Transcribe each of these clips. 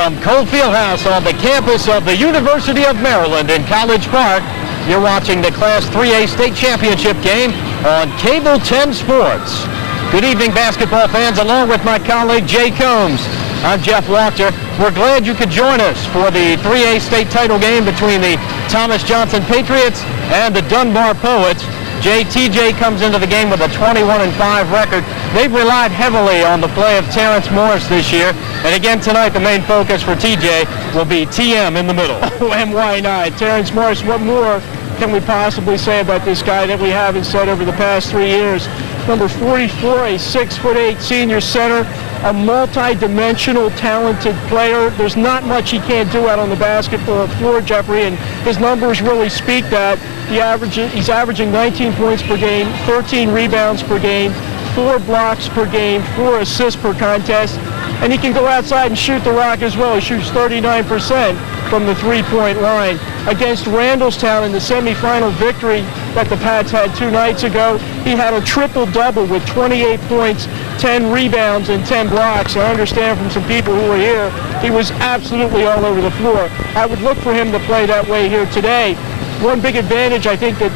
From Cole Fieldhouse on the campus of the University of Maryland in College Park, you're watching the Class 3A State Championship game on Cable 10 Sports. Good evening, basketball fans, along with my colleague Jay Combs. I'm Jeff Wachter. We're glad you could join us for the 3A state title game between the Thomas Johnson Patriots and the Dunbar Poets. TJ comes into the game with a 21-5 record. They've relied heavily on the play of Terrence Morris this year. And again tonight, the main focus for TJ will be TM in the middle. Oh, and why not? Terrence Morris, what more can we possibly say about this guy that we haven't said over the past 3 years? Number 44, a 6'8" senior center, a multi-dimensional talented player. There's not much he can't do out on the basketball floor, Jeffrey, and his numbers really speak that. He's averaging 19 points per game, 13 rebounds per game, 4 blocks per game, 4 assists per contest, and he can go outside and shoot the rock as well. He shoots 39% from the three-point line. Against Randallstown in the semifinal victory that the Pats had 2 nights ago, he had a triple-double with 28 points, 10 rebounds, and 10 blocks. I understand from some people who were here, he was absolutely all over the floor. I would look for him to play that way here today. One big advantage I think that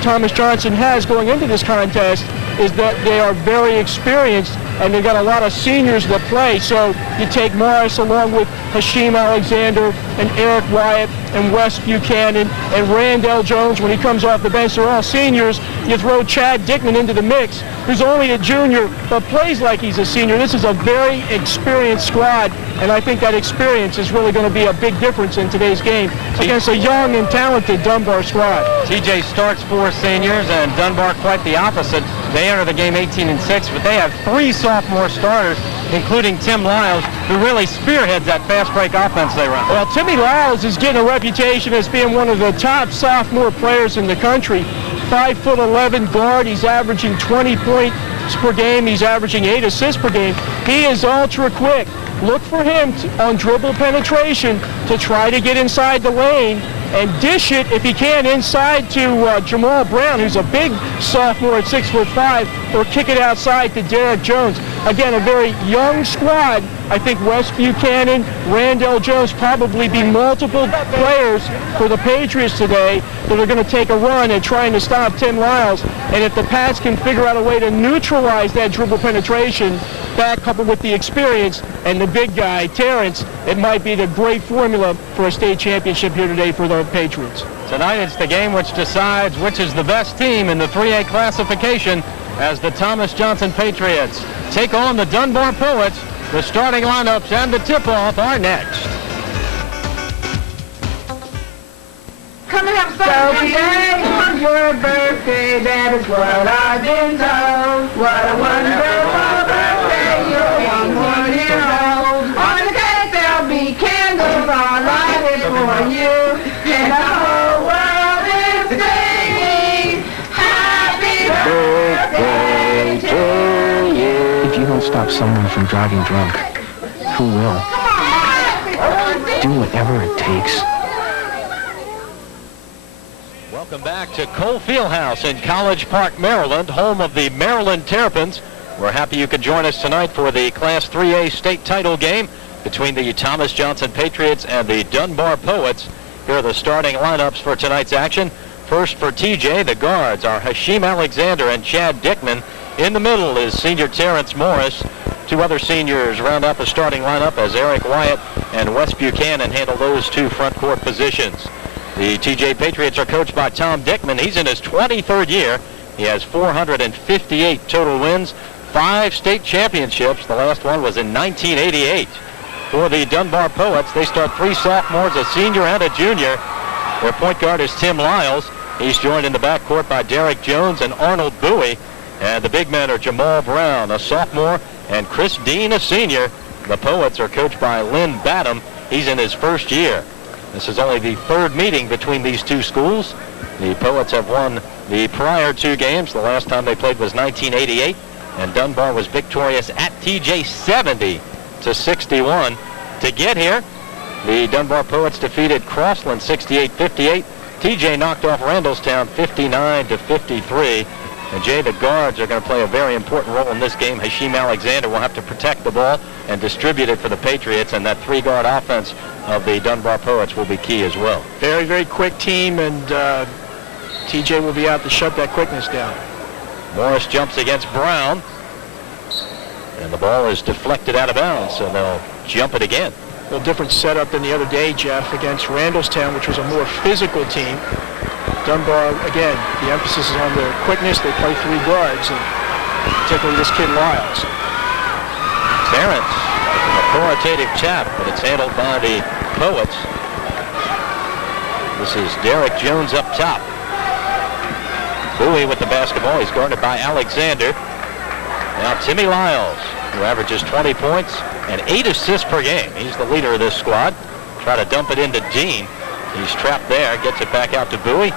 Thomas Johnson has going into this contest is that they are very experienced and they've got a lot of seniors that play. So you take Morris along with Hashim Alexander and Eric Wyatt and Wes Buchanan and Randall Jones when he comes off the bench. They're all seniors. You throw Chad Dickman into the mix, who's only a junior but plays like he's a senior. This is a very experienced squad, and I think that experience is really going to be a big difference in today's game against a young and talented Dunbar squad. TJ starts 4 seniors, and Dunbar quite the opposite. They enter the game 18-6, but they have 3 sophomore starters, including Tim Lyles, who really spearheads that fast break offense they run. Well, Timmy Lyles is getting a reputation as being one of the top sophomore players in the country. 5'11" guard. He's averaging 20 points per game. He's averaging 8 assists per game. He is ultra quick. Look for him on dribble penetration to try to get inside the lane and dish it, if he can, inside to Jamal Brown, who's a big sophomore at 6'5", or kick it outside to Derek Jones. Again, a very young squad. I think Wes Buchanan, Randall Jones, probably be multiple players for the Patriots today that are going to take a run at trying to stop Tim Lyles. And if the Pats can figure out a way to neutralize that dribble penetration, that coupled with the experience and the big guy, Terrence, it might be the great formula for a state championship here today for the Patriots. Tonight it's the game which decides which is the best team in the 3A classification as the Thomas Johnson Patriots take on the Dunbar Poets. The starting lineups and the tip-off are next. Come and have fun today on your birthday, that is what I've been told. What a wonderful birthday, you're 1 year old. On the cake there'll be candles all lighted for you, and the whole world is singing happy birthday to you. If you don't stop someone from driving drunk, who will? Do whatever it takes. Welcome back to Cole Fieldhouse in College Park, Maryland, home of the Maryland Terrapins. We're happy you could join us tonight for the Class 3A state title game between the Thomas Johnson Patriots and the Dunbar Poets. Here are the starting lineups for tonight's action. First for TJ, the guards are Hashim Alexander and Chad Dickman. In the middle is senior Terrence Morris. 2 other seniors round up the starting lineup as Eric Wyatt and Wes Buchanan handle those 2 front court positions. The TJ Patriots are coached by Tom Dickman. He's in his 23rd year. He has 458 total wins, 5 state championships. The last one was in 1988. For the Dunbar Poets, they start 3 sophomores, a senior and a junior. Their point guard is Tim Lyles. He's joined in the backcourt by Derek Jones and Arnold Bowie. And the big men are Jamal Brown, a sophomore, and Chris Dean, a senior. The Poets are coached by Lynn Badham. He's in his 1st year. This is only the 3rd meeting between these 2 schools. The Poets have won the prior 2 games. The last time they played was 1988, and Dunbar was victorious at TJ 70-61. To get here, the Dunbar Poets defeated Crossland 68-58. TJ knocked off Randallstown 59-53. And Jay, the guards are going to play a very important role in this game. Hashim Alexander will have to protect the ball and distribute it for the Patriots, and that three-guard offense of the Dunbar Poets will be key as well. Very, very quick team, and TJ will be out to shut that quickness down. Morris jumps against Brown, and the ball is deflected out of bounds, so they'll jump it again. A little different setup than the other day, Jeff, against Randallstown, which was a more physical team. Dunbar, again, the emphasis is on their quickness. They play three guards, and particularly this kid Lyles. Terrence, an authoritative chap, but it's handled by the Poets. This is Derek Jones up top. Bowie with the basketball. He's guarded by Alexander. Now Timmy Lyles, who averages 20 points and 8 assists per game. He's the leader of this squad. Try to dump it into Dean. He's trapped there, gets it back out to Bowie.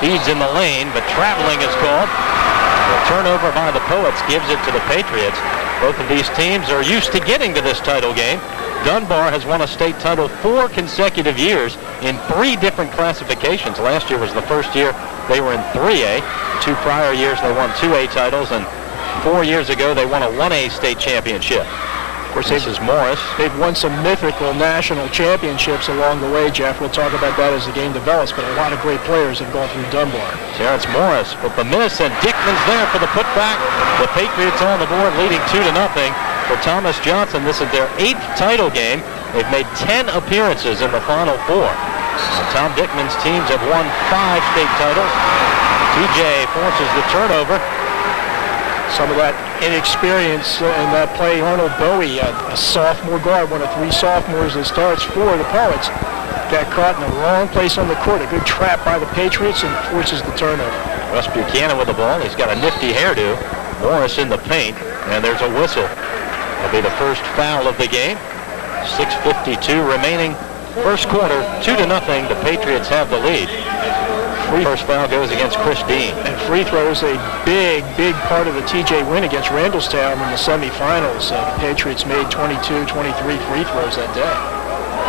Feeds in the lane, but traveling is called. The turnover by the Poets gives it to the Patriots. Both of these teams are used to getting to this title game. Dunbar has won a state title 4 consecutive years in 3 different classifications. Last year was the first year they were in 3A. 2 prior years they won 2A titles, and 4 years ago they won a 1A state championship. Of course, this is Morris. They've won some mythical national championships along the way, Jeff. We'll talk about that as the game develops, but a lot of great players have gone through Dunbar. Terrence Morris with the miss, and Dickman's there for the putback. The Patriots on the board, leading 2-0 for Thomas Johnson. This is their 8th title game. They've made 10 appearances in the Final 4. And Tom Dickman's teams have won 5 state titles. TJ forces the turnover. Some of that inexperience in that play. Arnold Bowie, a sophomore guard, one of 3 sophomores that starts for the Poets, got caught in the wrong place on the court. A good trap by the Patriots and forces the turnover. Russ Buchanan with the ball. He's got a nifty hairdo. Morris in the paint, and there's a whistle. That'll be the first foul of the game. 6:52 remaining. First quarter, 2-0. The Patriots have the lead. First foul goes against Chris Dean. And free throws, a big, big part of the TJ win against Randallstown in the semifinals. The Patriots made 22, 23 free throws that day.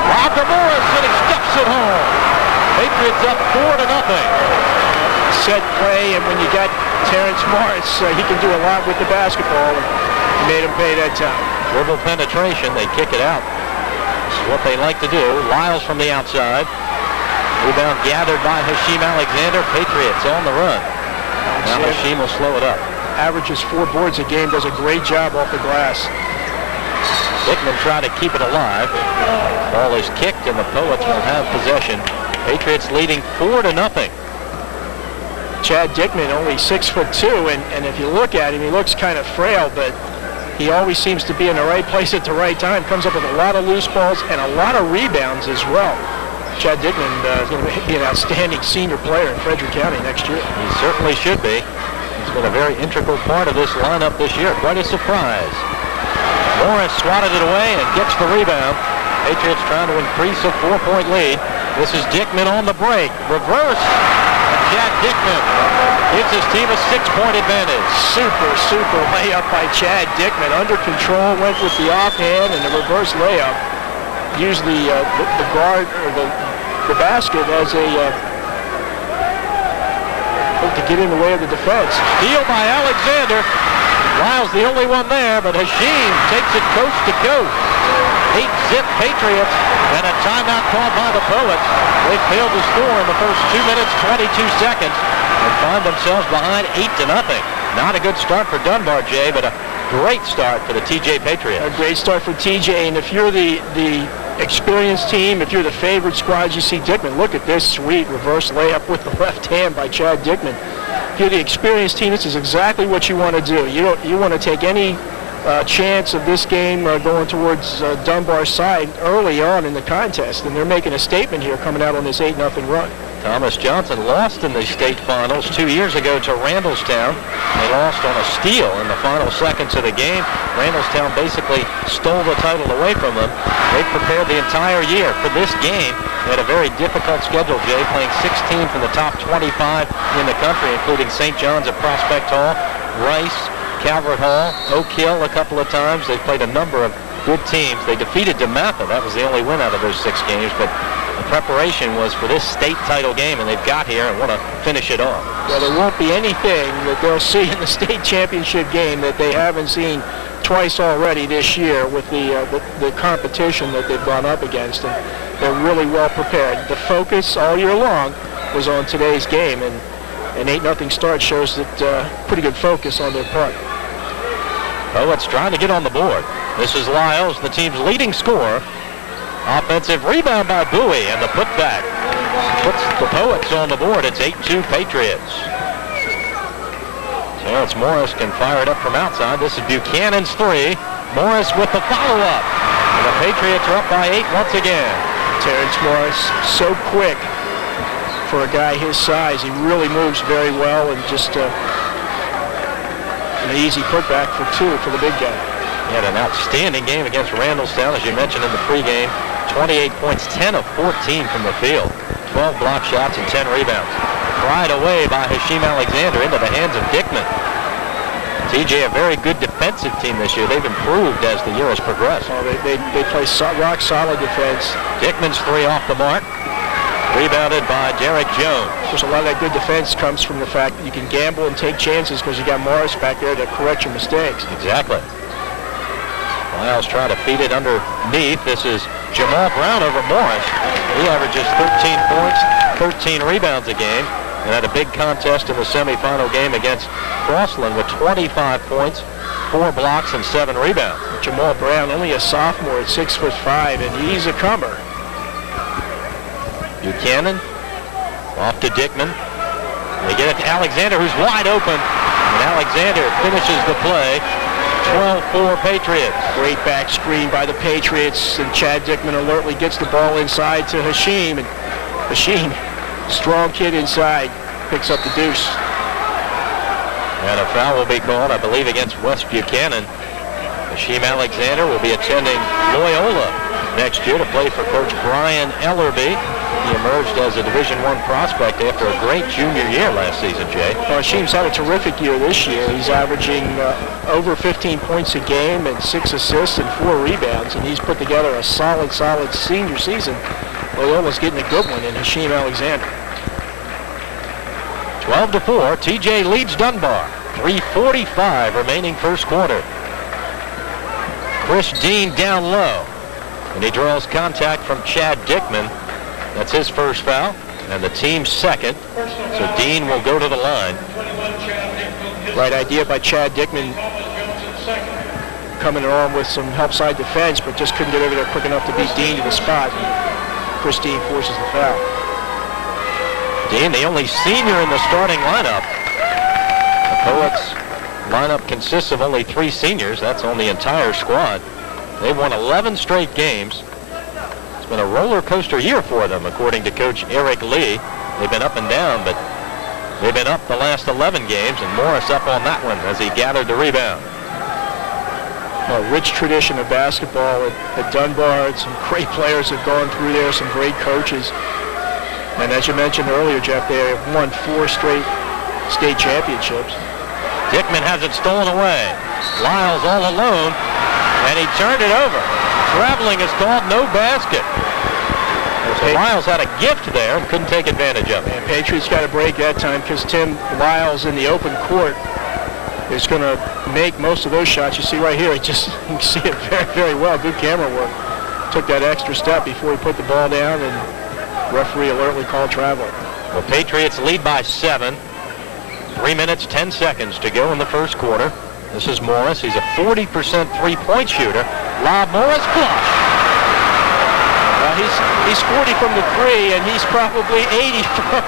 Walker Morris, and he steps it home. Patriots up 4-0. Set play, and when you got Terrence Morris, he can do a lot with the basketball. And made him pay that time. Dribble penetration, they kick it out. This is what they like to do. Lyles from the outside. Rebound gathered by Hashim Alexander. Patriots on the run. Now Hashim will slow it up. Averages 4 boards a game, does a great job off the glass. Dickman tried to keep it alive. Ball is kicked, and the Poets will have possession. Patriots leading 4-0. Chad Dickman, only 6'2", and if you look at him, he looks kind of frail, but he always seems to be in the right place at the right time. Comes up with a lot of loose balls and a lot of rebounds as well. Chad Dickman is going to be an outstanding senior player in Frederick County next year. He certainly should be. He's been a very integral part of this lineup this year. Quite a surprise. Morris swatted it away and gets the rebound. Patriots trying to increase a 4-point lead. This is Dickman on the break. Reverse. And Chad Dickman gives his team a 6-point advantage. Super layup by Chad Dickman. Under control, went with the offhand and the reverse layup. Used the guard or the basket as a to get in the way of the defense. Steal by Alexander. Lyles the only one there, but Hashim takes it coast to coast. 8-zip Patriots, and a timeout called by the Poets. They failed to score in the first 2 minutes, 22 seconds, and find themselves behind 8-0. Not a good start for Dunbar, Jay, but a great start for the TJ Patriots. A great start for TJ, and if you're the experienced team, if you're the favorite squad, you see Dickman. Look at this sweet reverse layup with the left hand by Chad Dickman. If you're the experienced team, this is exactly what you want to do. You want to take any chance of this game going towards Dunbar's side early on in the contest, and they're making a statement here coming out on this 8-0 run. Thomas Johnson lost in the state finals 2 years ago to Randallstown. They lost on a steal in the final seconds of the game. Randallstown basically stole the title away from them. They prepared the entire year for this game. They had a very difficult schedule, Jay, playing 16 from the top 25 in the country, including St. John's at Prospect Hall, Rice, Calvert Hall, Oak Hill a couple of times. They played a number of good teams. They defeated DeMatha. That was the only win out of those 6 games, but a preparation was for this state title game, and they've got here and want to finish it off. Well, there won't be anything that they'll see in the state championship game that they haven't seen twice already this year with the competition that they've gone up against, and they're really well prepared. The focus all year long was on today's game, and an 8-0 start shows that pretty good focus on their part. Poets trying to get on the board. This is Lyles, the team's leading scorer. Offensive rebound by Bowie, and the putback puts the Poets on the board. It's 8-2 Patriots. Terrence Morris can fire it up from outside. This is Buchanan's three. Morris with the follow-up. And the Patriots are up by 8 once again. Terrence Morris, so quick for a guy his size. He really moves very well, and just an easy putback for 2 for the big guy. He had an outstanding game against Randallstown, as you mentioned in the pregame. 28 points, 10 of 14 from the field. 12 block shots and 10 rebounds. Pried away by Hashim Alexander into the hands of Dickman. TJ, a very good defensive team this year. They've improved as the year has progressed. Oh, they play rock solid defense. Dickman's three off the mark. Rebounded by Derek Jones. Of course, a lot of that good defense comes from the fact that you can gamble and take chances because you got Morris back there to correct your mistakes. Exactly. Lyles trying to feed it underneath. This is Jamal Brown over Morris. He averages 13 points, 13 rebounds a game, and had a big contest in the semifinal game against Crossland with 25 points, 4 blocks, and 7 rebounds. Jamal Brown, only a sophomore at 6'5", and he's a comer. Buchanan off to Dickman. They get it to Alexander, who's wide open, and Alexander finishes the play. 12-4 Patriots. Great back screen by the Patriots, and Chad Dickman alertly gets the ball inside to Hashim, and Hashim, strong kid inside, picks up the deuce. And a foul will be called, I believe, against West Buchanan. Hashim Alexander will be attending Loyola next year to play for Coach Brian Ellerby. He emerged as a Division I prospect after a great junior year last season, Jay. Well, Hashim's had a terrific year this year. He's averaging over 15 points a game and 6 assists and 4 rebounds, and he's put together a solid senior season. Loyola's getting a good one in Hashim Alexander. 12-4, TJ leads Dunbar. 3:45 remaining first quarter. Chris Dean down low, and he draws contact from Chad Dickman. That's his first foul, and the team's second. So Dean will go to the line. Right idea by Chad Dickman, coming on with some help side defense, but just couldn't get over there quick enough to beat Dean to the spot. Chris Dean forces the foul. Dean, the only senior in the starting lineup. The Poets lineup consists of only 3 seniors. That's on the entire squad. They've won 11 straight games. It's been a roller coaster year for them, according to Coach Eric Lee. They've been up and down, but they've been up the last 11 games, and Morris up on that one as he gathered the rebound. A rich tradition of basketball at Dunbar. Some great players have gone through there, some great coaches. And as you mentioned earlier, Jeff, they have won 4 straight state championships. Dickman has it stolen away. Lyles all alone, and he turned it over. Traveling is called, no basket. So Lyles had a gift there and couldn't take advantage of it. And Patriots got a break that time because Tim Lyles in the open court is going to make most of those shots. You see right here, you can see it very well. Good camera work. Took that extra step before he put the ball down, and referee alertly called travel. The Patriots lead by 7. 3 minutes, 10 seconds to go in the first quarter. This is Morris. He's a 40% three-point shooter. Lob Morris, flush. He's 40 from the 3, and he's probably 80 from...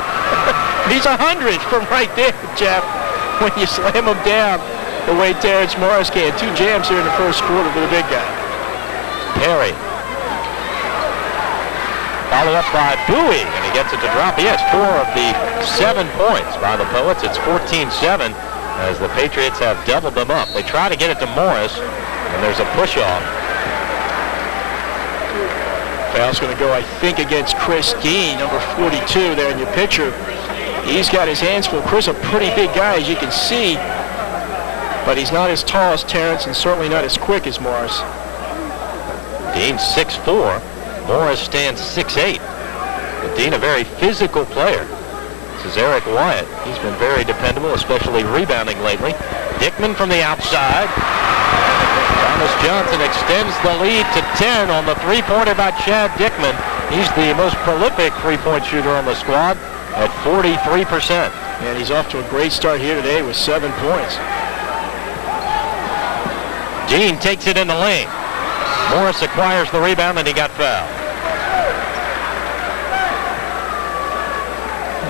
he's 100 from right there, Jeff, when you slam him down the way Terrence Morris can. 2 jams here in the first quarter for the big guy. Perry. Followed up by Bowie, and he gets it to drop. He has 4 of the 7 points by the Poets. It's 14-7 as the Patriots have doubled them up. They try to get it to Morris, and there's a push-off. Foul's going to go, I think, against Chris Dean, number 42 there in your picture. He's got his hands full. Chris, a pretty big guy, as you can see, but he's not as tall as Terrence and certainly not as quick as Morris. Dean 6'4". Morris stands 6'8". Dean, a very physical player. This is Eric Wyatt. He's been very dependable, especially rebounding lately. Dickman from the outside. Thomas Johnson extends the lead to 10 on the three-pointer by Chad Dickman. He's the most prolific three-point shooter on the squad at 43%. And he's off to a great start here today with 7 points. Dean takes it in the lane. Morris acquires the rebound, and he got fouled.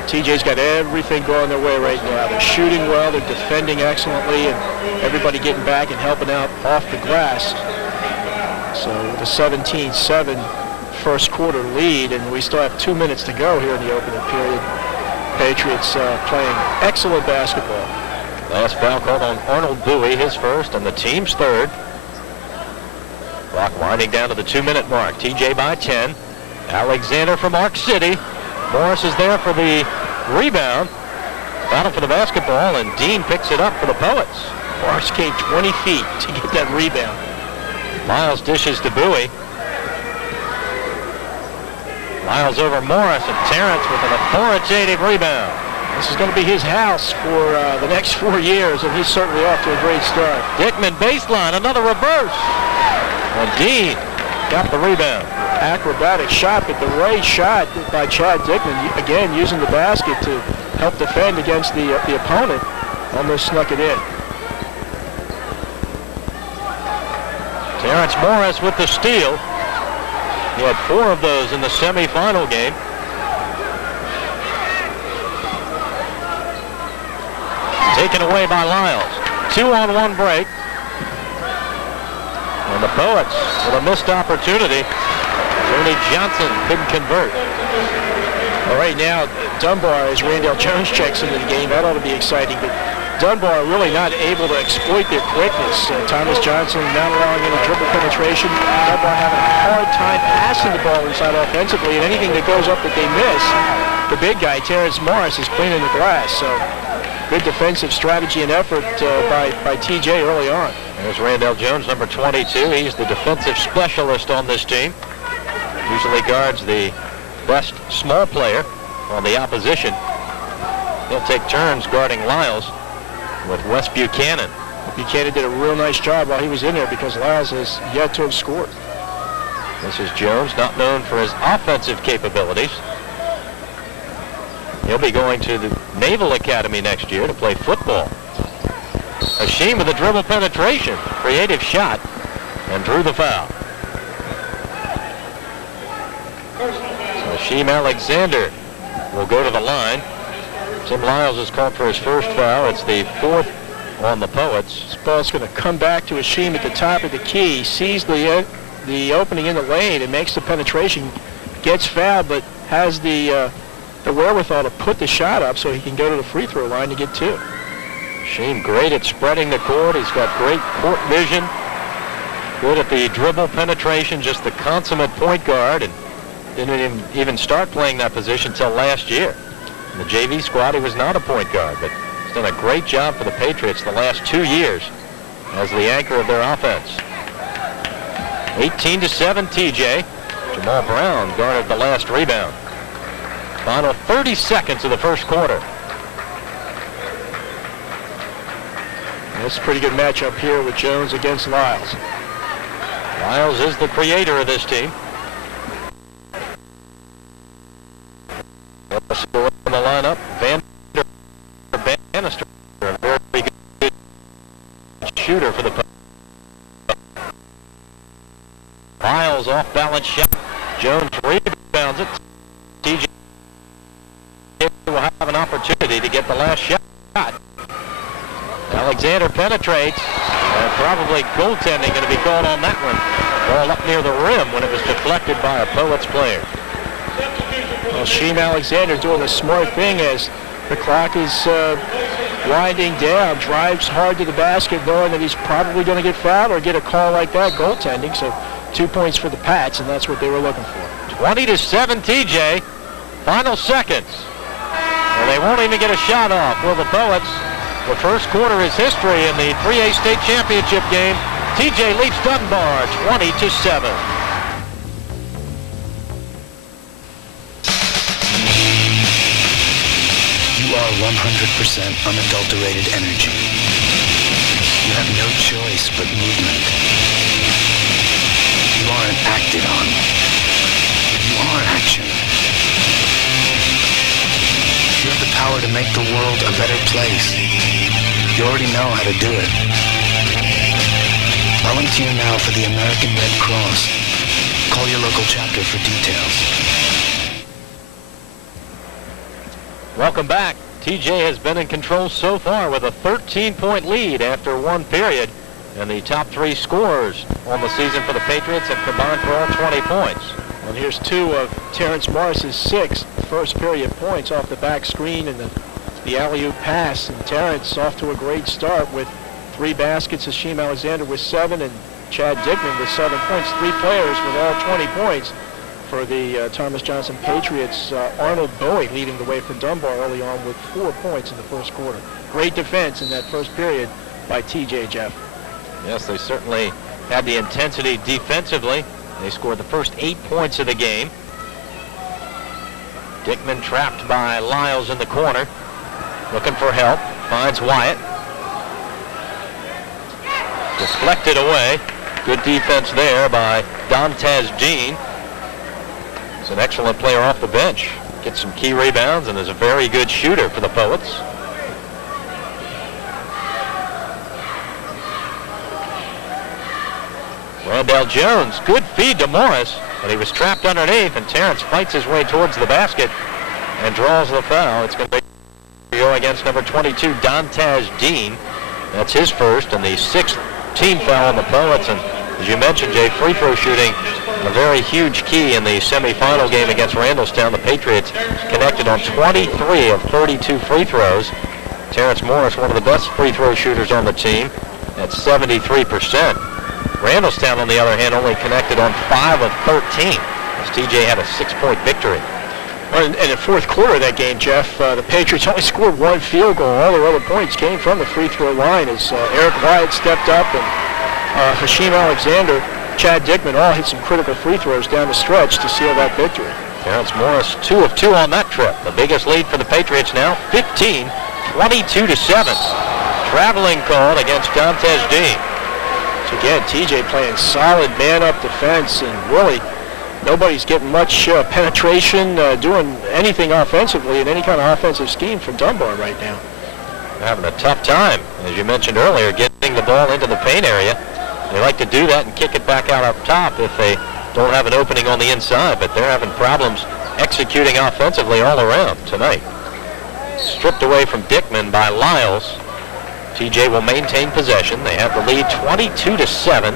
TJ's got everything going their way right now. They're shooting well, they're defending excellently, and everybody getting back and helping out off the glass. So with a 17-7 first quarter lead, and we still have 2 minutes to go here in the opening period. Patriots playing excellent basketball. Last foul called on Arnold Bowie, his first, and the team's third. Clock winding down to the 2-minute mark. TJ by 10. Alexander from Arc City. Morris is there for the rebound. Battle for the basketball, and Dean picks it up for the Poets. Morris came 20 feet to get that rebound. Miles dishes to Bowie. Miles over Morris, and Terrence with an authoritative rebound. This is going to be his house for the next 4 years, and he's certainly off to a great start. Dickman baseline, another reverse. And Dean got the rebound. Acrobatic shot, but the right shot by Chad Dickman, again using the basket to help defend against the opponent, almost snuck it in. Terrence Morris with the steal. He had 4 of those in the semifinal game. Taken away by Lyles. 2-on-1 break. And the Poets with a missed opportunity. Tony Johnson couldn't convert. Well, right now, Dunbar, as Randall Jones checks into the game, that ought to be exciting. But Dunbar really not able to exploit their quickness. Thomas Johnson not allowing any dribble penetration. Dunbar having a hard time passing the ball inside offensively, and anything that goes up that they miss, the big guy, Terrence Morris, is cleaning the glass. So good defensive strategy and effort by TJ early on. There's Randall Jones, number 22. He's the defensive specialist on this team. Usually guards the best small player on the opposition. He'll take turns guarding Lyles with Wes Buchanan. Buchanan did a real nice job while he was in there because Lyles has yet to have scored. This is Jones, not known for his offensive capabilities. He'll be going to the Naval Academy next year to play football. Hashim with a dribble penetration, creative shot, and drew the foul. Hashim Alexander will go to the line. Tim Lyles is called for his first foul. It's the 4th on the Poets. This ball's going to come back to Hashim at the top of the key. Sees the opening in the lane and makes the penetration. Gets fouled, but has the wherewithal to put the shot up so he can go to the free throw line to get 2. Hashim great at spreading the court. He's got great court vision. Good at the dribble penetration, just the consummate point guard, and didn't even start playing that position until last year. In the JV squad, he was not a point guard, but he's done a great job for the Patriots the last 2 years as the anchor of their offense. 18-7 TJ. Jamal Brown guarded the last rebound. Final 30 seconds of the first quarter. That's a pretty good matchup here with Jones against Lyles. Lyles is the creator of this team. Still in the lineup, Bannister, a very good shooter for the Poets. Lyles off balance shot. Jones rebounds it. TJ will have an opportunity to get the last shot. Alexander penetrates, and probably goaltending going to be called on that one. Ball up near the rim when it was deflected by a Poets player. Well, Hashim Alexander doing the smart thing as the clock is winding down, drives hard to the basket knowing that he's probably going to get fouled or get a call like that, goaltending. So 2 points for the Pats, and that's what they were looking for. 20-7 TJ, final seconds. And they won't even get a shot off. Will the Poets? The first quarter is history in the 3A state championship game. TJ leads Dunbar 20-7. You are 100% unadulterated energy. You have no choice but movement. You aren't acted on. You are action. You have the power to make the world a better place. You already know how to do it. Volunteer now for the American Red Cross. Call your local chapter for details. Welcome back. TJ has been in control so far with a 13-point lead after one period. And the top three scorers on the season for the Patriots have combined for all 20 points. And here's two of Terrence Morris's 6 first period points off the back screen and the alley-oop pass. And Terrence off to a great start with 3 baskets. Hashim Alexander with 7 and Chad Dickman with 7 points. 3 players with all 20 points for the Thomas Johnson Patriots. Arnold Bowie leading the way for Dunbar early on with 4 points in the first quarter. Great defense in that first period by TJ, Jeff. Yes, they certainly had the intensity defensively. They scored the first 8 points of the game. Dickman trapped by Lyles in the corner. Looking for help. Finds Wyatt. Deflected away. Good defense there by Dantes Jean. He's an excellent player off the bench. Gets some key rebounds and is a very good shooter for the Poets. Randall Jones, good feed to Morris, but he was trapped underneath, and Terrence fights his way towards the basket and draws the foul. It's going to go against number 22, Dantes Dean. That's his first and the 6th team foul on the Poets. And as you mentioned, Jay, free throw shooting, a very huge key in the semifinal game against Randallstown. The Patriots connected on 23 of 32 free throws. Terrence Morris, one of the best free throw shooters on the team, at 73%. Randallstown, on the other hand, only connected on 5 of 13, as TJ had a 6-point victory. Well, in the fourth quarter of that game, Jeff, the Patriots only scored 1 field goal. All their other points came from the free throw line as Eric Wyatt stepped up and Hashim Alexander, Chad Dickman all hit some critical free throws down the stretch to seal that victory. Terrence Morris, 2 of 2 on that trip. The biggest lead for the Patriots now, 15, 22-7. Traveling called against Dantes Dean. So again, TJ playing solid man-up defense, and really nobody's getting much penetration, doing anything offensively in any kind of offensive scheme from Dunbar right now. Having a tough time, as you mentioned earlier, getting the ball into the paint area. They like to do that and kick it back out up top if they don't have an opening on the inside, but they're having problems executing offensively all around tonight. Stripped away from Dickman by Lyles. TJ will maintain possession. They have the lead 22-7.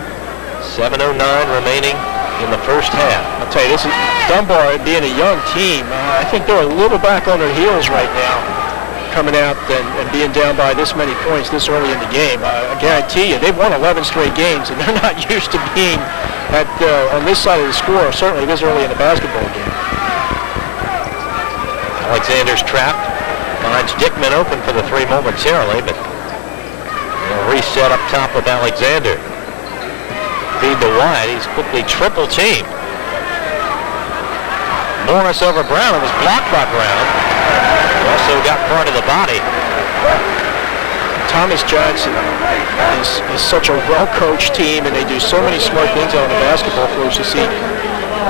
7:09 remaining in the first half. I'll tell you, this is Dunbar being a young team. I think they're a little back on their heels right now, coming out and being down by this many points this early in the game. I guarantee you, they've won 11 straight games, and they're not used to being at on this side of the score, certainly this early in the basketball game. Alexander's trapped. Finds Dickman open for the 3 momentarily, but they'll reset up top with Alexander. Feed to Wyatt. He's quickly triple teamed. Morris over Brown. It was blocked by Brown. Also got front of the body. Thomas Johnson is such a well-coached team, and they do so many smart things on the basketball floor. You see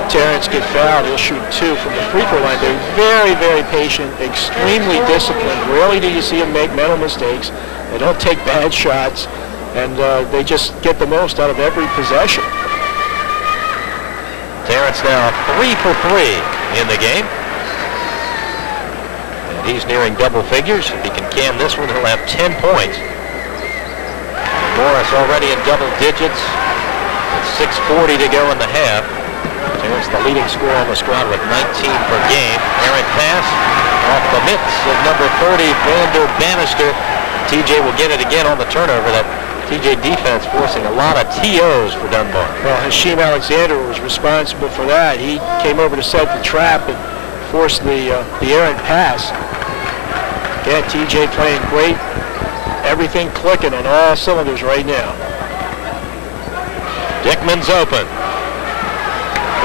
Terrence get fouled. He'll shoot 2 from the free throw line. They're very, very patient, extremely disciplined. Rarely do you see them make mental mistakes. They don't take bad shots, and they just get the most out of every possession. Terrence now 3 for 3 in the game. And he's nearing double figures. If he can this one, he'll have 10 points. And Morris already in double digits. With 6:40 to go in the half. Terrence the leading scorer on the squad with 19 per game. Errant pass off the mitts of number 30, Vander Bannister. TJ will get it again on the turnover. That TJ defense forcing a lot of TOs for Dunbar. Well, Hashim Alexander was responsible for that. He came over to set the trap and forced the errant pass. Again, TJ playing great. Everything clicking on all cylinders right now. Dickman's open.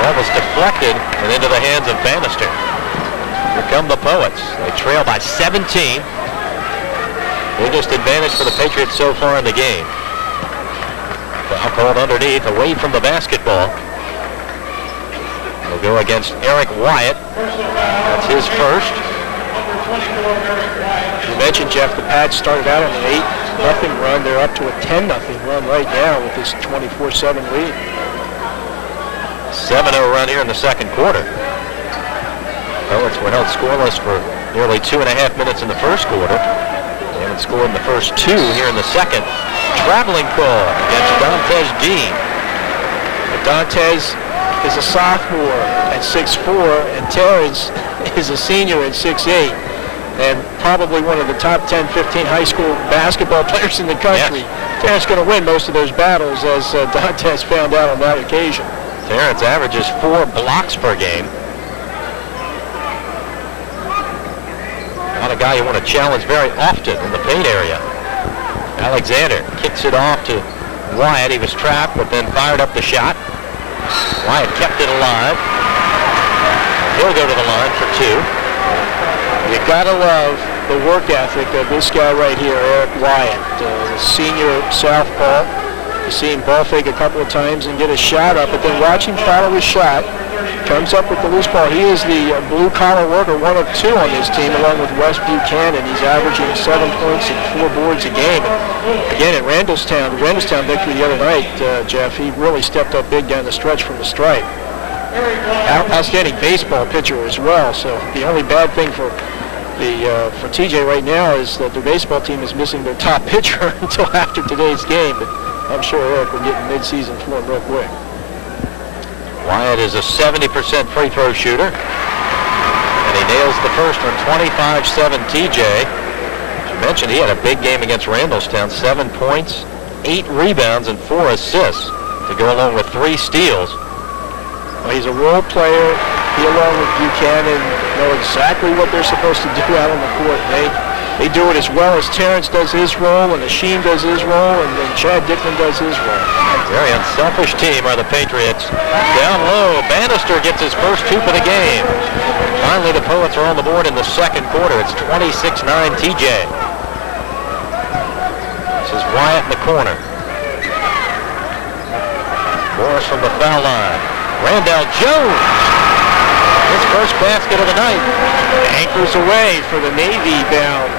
That was deflected and into the hands of Bannister. Here come the Poets. They trail by 17. Biggest advantage for the Patriots so far in the game. Foul called underneath, away from the basketball. They'll go against Eric Wyatt. That's his first. You mentioned, Jeff, the Pats started out on an 8-0 run. They're up to a 10-0 run right now with this 24-7 lead. 7-0 run here in the second quarter. Poets were held scoreless for nearly 2.5 minutes in the first quarter. They haven't scored in the first 2 here in the second. Traveling call against Dantes Dean. Dantes is a sophomore at 6'4", and Terrence is a senior at 6'8", and probably one of the top 10, 15 high school basketball players in the country. Yes. Terrence going to win most of those battles, as Dantes found out on that occasion. Terrence averages 4 blocks per game. Not a guy you want to challenge very often in the paint area. Alexander kicks it off to Wyatt. He was trapped, but then fired up the shot. Wyatt kept it alive. He'll go to the line for 2. You gotta love the work ethic of this guy right here, Eric Wyatt, senior southpaw. You see him ball fake a couple of times and get a shot up, but then watch him follow his shot. Comes up with the loose ball. He is the blue-collar worker, 1 of 2 on this team, along with Wes Buchanan. He's averaging 7 points and 4 boards a game. And again, at Randallstown, the Randallstown victory the other night, Jeff, he really stepped up big down the stretch from the stripe. Outstanding baseball pitcher as well. So the only bad thing for TJ right now is that the baseball team is missing their top pitcher until after today's game. But I'm sure Eric will get in mid-season form real quick. Wyatt is a 70% free throw shooter. And he nails the first one, 25-7 TJ. As you mentioned, he had a big game against Randallstown. 7 points, 8 rebounds, and 4 assists to go along with 3 steals. Well, he's a role player. He, along with Buchanan, know exactly what they're supposed to do out on the court. They do it as well as Terrence does his role, and Ashim does his role, and then Chad Dickman does his role. Very unselfish team are the Patriots. Down low, Bannister gets his first 2 for the game. Finally, the Poets are on the board in the second quarter. It's 26-9 TJ. This is Wyatt in the corner. Morris from the foul line. Randall Jones. His first basket of the night. Anchors away for the Navy-bound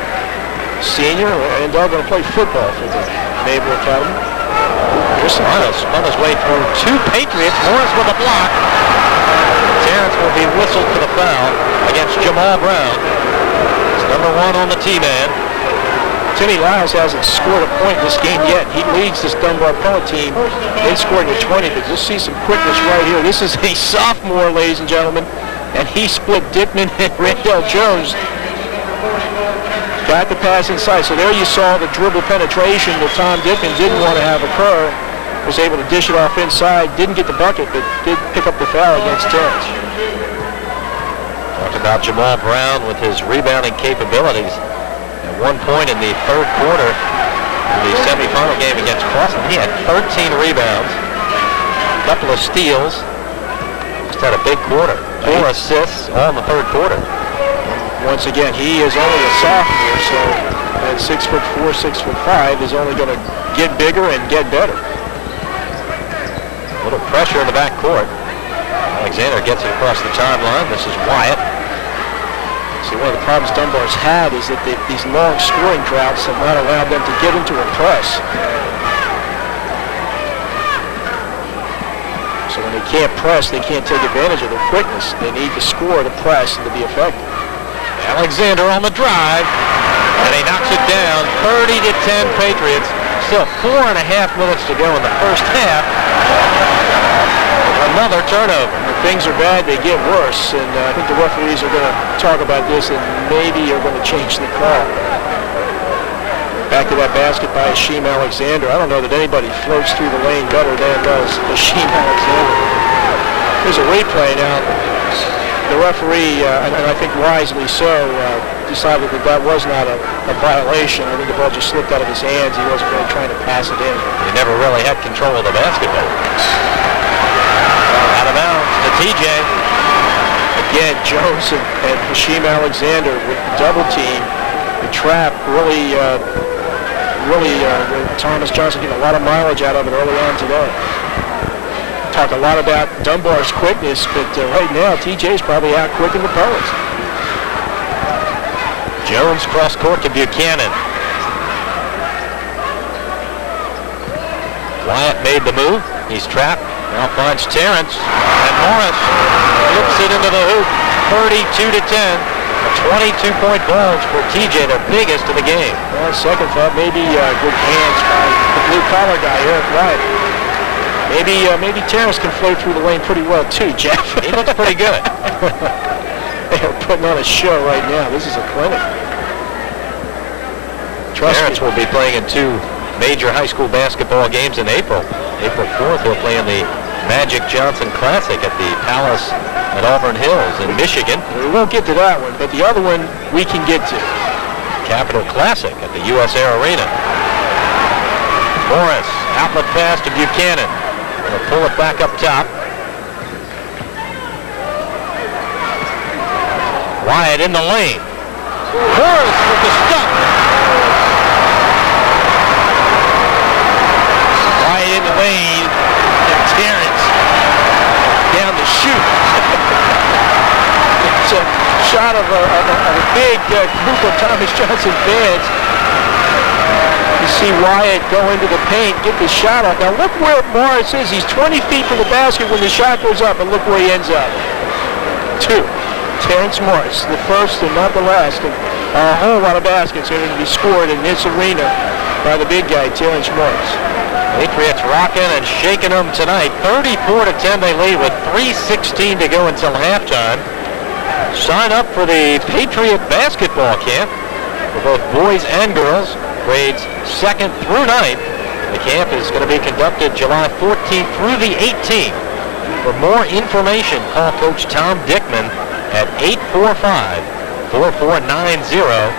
senior, and they're going to play football for the Naval Academy. Spun his way through 2 Patriots. Morris with a block. Terrence will be whistled for the foul against Jamal Brown. He's number 1 on the T-man. Timmy Lyles hasn't scored a point in this game yet. He leads this Dunbar Pellet team. They scored at 20, but you'll see some quickness right here. This is a sophomore, ladies and gentlemen, and he split Dickman and Randall Jones. Got the pass inside. So there you saw the dribble penetration that Tom Dickman didn't want to have occur. Was able to dish it off inside. Didn't get the bucket, but did pick up the foul against Terrence. Talked about Jamal Brown with his rebounding capabilities. At one point in the third quarter of the semifinal game against Boston, he had 13 rebounds, a couple of steals, just had a big quarter. 4 assists all in the third quarter. Once again, he is only a sophomore, so at 6'4", 6'5", is only going to get bigger and get better. A little pressure in the back court. Alexander gets it across the timeline. This is Wyatt. See, one of the problems Dunbar's had is that these long scoring droughts have not allowed them to get into a press. So when they can't press, they can't take advantage of their quickness. They need to score to press and to be effective. Alexander on the drive, and he knocks it down. 30-10 Patriots. Still 4.5 minutes to go in the first half. Another turnover. When things are bad, they get worse, and I think the referees are going to talk about this and maybe are going to change the call. Back to that basket by Ashim Alexander. I don't know that anybody floats through the lane better than does Ashim Alexander. There's a replay now. The referee, and I think wisely so, decided that that was not a violation. I think the ball just slipped out of his hands. He wasn't really trying to pass it in. He never really had control of the basketball. Out of bounds to TJ. Again, Jones and Hashim Alexander with the double team. The trap really Thomas Johnson getting a lot of mileage out of it early on today. Talk a lot about Dunbar's quickness, but right now TJ's probably out quicking the Poets. Jones cross court to Buchanan. Wyatt made the move. He's trapped. Now finds Terrence. And Morris flips it into the hoop. 32-10. A 22-point bulge for TJ, their biggest of the game. Well, second thought, maybe good hands by the blue-collar guy, Eric Wyatt. Maybe Terrence can flow through the lane pretty well too, Jeff. He looks pretty good. They're putting on a show right now. This is a clinic. Terrence will be playing in 2 major high school basketball games in April. April 4th, he'll play in the Magic Johnson Classic at the Palace at Auburn Hills in Michigan. We won't get to that one, but the other one we can get to. Capital Classic at the US Air Arena. Morris, outlet pass to Buchanan. Gonna pull it back up top. Wyatt in the lane. Morris with the stop. Wyatt in the lane. And Terrence down the chute. It's a shot of a big group of Thomas Johnson fans. You see Wyatt go into the paint, get the shot up. Now look where Morris is. He's 20 feet from the basket when the shot goes up, and look where he ends up. 2. Terrence Morris, the first and not the last. And a whole lot of baskets are going to be scored in this arena by the big guy, Terrence Morris. Patriots rocking and shaking them tonight. 34-10 they lead with 3:16 to go until halftime. Sign up for the Patriot basketball camp for both boys and girls, grades 2nd through 9th. The camp is going to be conducted July 14th through the 18th. For more information, call Coach Tom Dickman at 845-4490.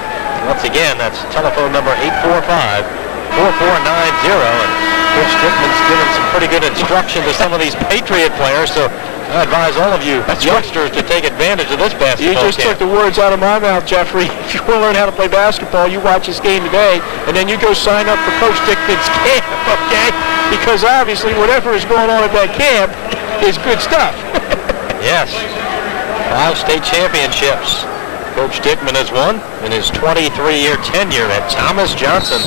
Once again, that's telephone number 845-4490. And Coach Dickman's given some pretty good instruction to some of these Patriot players, so I advise all of you youngsters to take advantage of this basketball You just camp. took the words out of my mouth, Jeffrey. If you want to learn how to play basketball, you watch this game today, and then you go sign up for Coach Dickman's camp, okay? Because obviously whatever is going on at that camp is good stuff. Yes. 5 state championships Coach Dickman has won in his 23-year tenure at Thomas Johnson.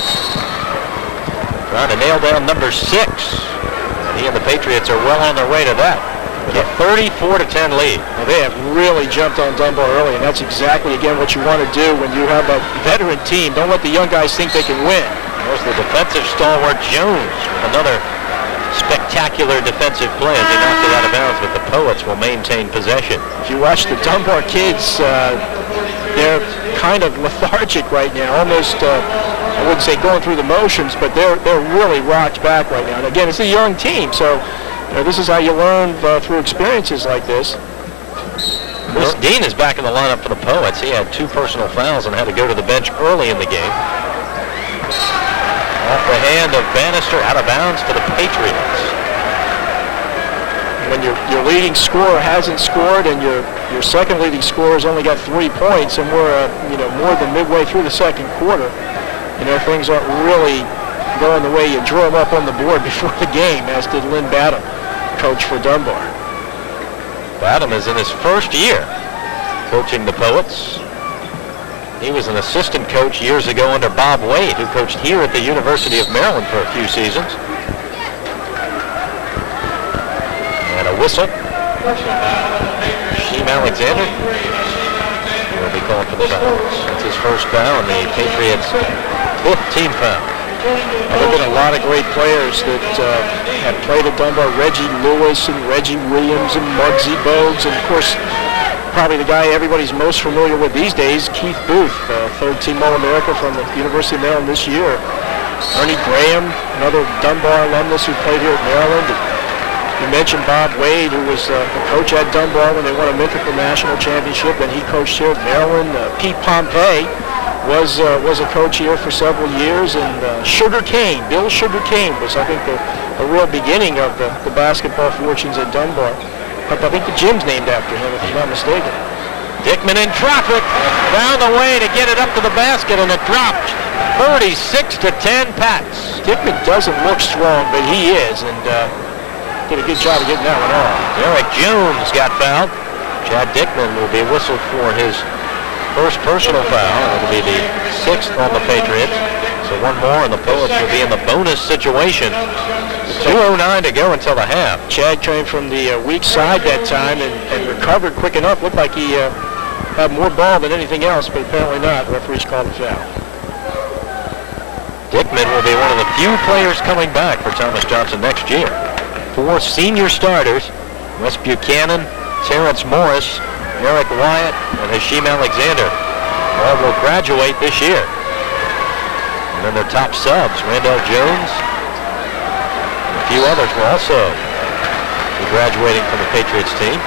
Trying to nail down number 6. And he and the Patriots are well on their way to that with a 34-10 lead. Well, they have really jumped on Dunbar early, and that's exactly, again, what you want to do when you have a veteran team. Don't let the young guys think they can win. There's the defensive stalwart Jones, another spectacular defensive play as he knocked it out of bounds, but the Poets will maintain possession. If you watch the Dunbar kids, they're kind of lethargic right now, almost, I wouldn't say going through the motions, but they're really rocked back right now. And again, it's a young team, so this is how you learn through experiences like this. Chris Dean is back in the lineup for the Poets. He had 2 personal fouls and had to go to the bench early in the game. Off the hand of Bannister, out of bounds to the Patriots. When your leading scorer hasn't scored and your second leading scorer has only got 3 points, and we're more than midway through the second quarter, things aren't really going the way you drew them up on the board before the game, as did Lynn Badham, coach for Dunbar. Badham is in his first year coaching the Poets. He was an assistant coach years ago under Bob Wade, who coached here at the University of Maryland for a few seasons. And a whistle. Sheem Alexander will be called for the foul. That's his first foul, and the Patriots' 5th team foul. There have been a lot of great players that have played at Dunbar. Reggie Lewis and Reggie Williams and Muggsy Bogues, and of course, probably the guy everybody's most familiar with these days, Keith Booth, 3rd team All-America from the University of Maryland this year. Ernie Graham, another Dunbar alumnus who played here at Maryland. You mentioned Bob Wade, who was the coach at Dunbar when they won a mythical national championship, and he coached here at Maryland. Pete Pompey was a coach here for several years, and Bill Sugar Kane was, I think, the real beginning of the basketball fortunes at Dunbar. I think the gym's named after him, if I'm not mistaken. Dickman in traffic, found a way to get it up to the basket, and it dropped. 36-10 Pats. Dickman doesn't look strong, but he is, and did a good job of getting that one off. Eric Jones got fouled. Chad Dickman will be whistled for his first personal foul. It'll be the 6th on the Patriots. So one more, and the Poets will be in the bonus situation. 2:09 to go until the half. Chad came from the weak side that time and recovered quick enough. Looked like he had more ball than anything else, but apparently not. The referee's called a foul. Dickman will be one of the few players coming back for Thomas Johnson next year. 4 senior starters: Wes Buchanan, Terrence Morris, Eric Wyatt, and Hashim Alexander. All will graduate this year. And then their top subs, Randall Jones, and a few others will also be graduating from the Patriots team.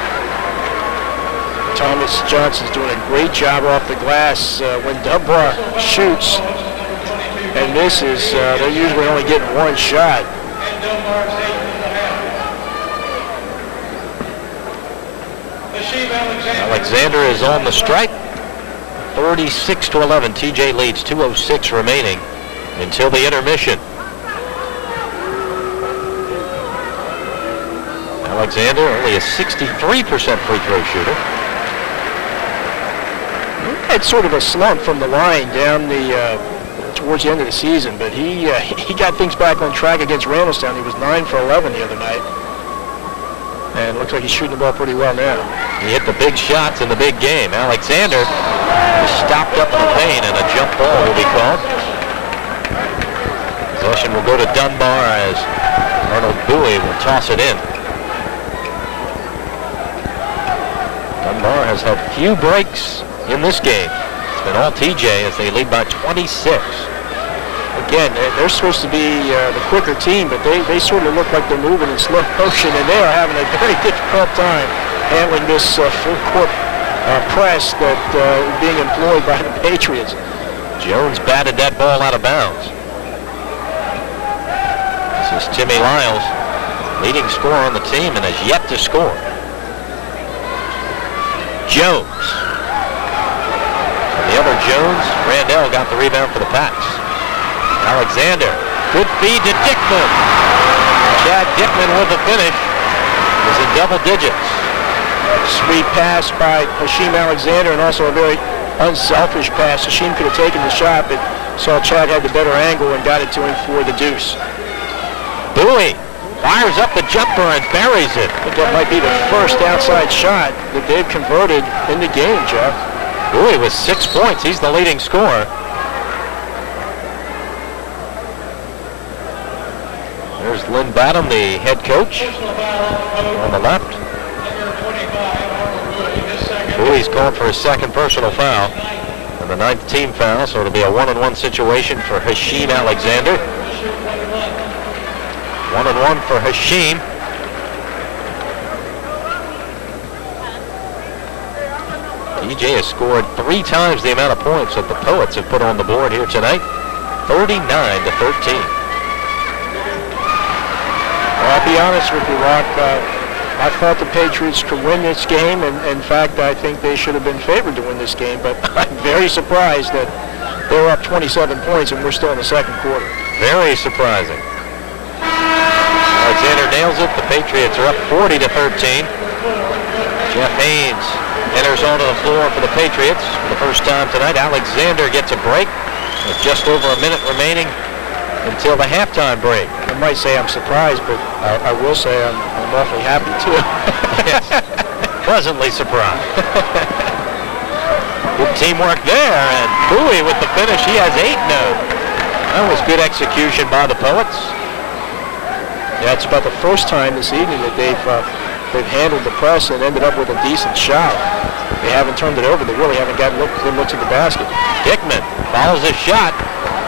Thomas Johnson's doing a great job off the glass. When Dunbar shoots and misses, they're usually only getting one shot. Alexander is on the strike. 36-11. TJ leads. 2:06 remaining until the intermission. Alexander only a 63% free throw shooter. He had sort of a slump from the line down towards the end of the season, but he got things back on track against Randallstown. He was 9 for 11 the other night, and looks like he's shooting the ball pretty well now. He hit the big shots in the big game. Alexander is stopped up in the paint, and a jump ball will be called. Possession will go to Dunbar as Arnold Bowie will toss it in. Dunbar has had few breaks in this game. It's been all TJ as they lead by 26. Again, they're supposed to be the quicker team, but they sort of look like they're moving in slow motion, and they are having a very difficult time handling this full-court press that is being employed by the Patriots. Jones batted that ball out of bounds. This is Timmy Lyles, leading scorer on the team, and has yet to score. Jones. And the other Jones, Randall, got the rebound for the Pats. Alexander, good feed to Dickman. Chad Dickman with the finish. Is in double digits. Sweet pass by Hashim Alexander, and also a very unselfish pass. Hashim could have taken the shot, but saw Chad had the better angle and got it to him for the deuce. Bowie fires up the jumper and buries it. I think that might be the first outside shot that they've converted in the game, Jeff. Bowie with 6 points. He's the leading scorer. There's Lynn Badham, the head coach, on the left. Bowie's called for his second personal foul and the 9th team foul, so it'll be a 1-on-1 situation for Hashim Alexander. 1-on-1 for Hashim. DJ has scored 3 times the amount of points that the Poets have put on the board here tonight. 39-13. Well, I'll be honest with you, Rock. I thought the Patriots could win this game, and in fact, I think they should have been favored to win this game, but I'm very surprised that they're up 27 points and we're still in the second quarter. Very surprising. Alexander nails it. The Patriots are up 40-13. Jeff Haynes enters onto the floor for the Patriots for the first time tonight. Alexander gets a break with just over a minute remaining until the halftime break. I might say I'm surprised, but I will say I'm awfully happy too. Yes. Pleasantly surprised. Good teamwork there, and Bowie with the finish. He has 8 now. That was good execution by the Poets. Yeah, it's about the first time this evening that they've handled the press and ended up with a decent shot. They haven't turned it over. They really haven't gotten good looks at the basket. Dickman follows his shot.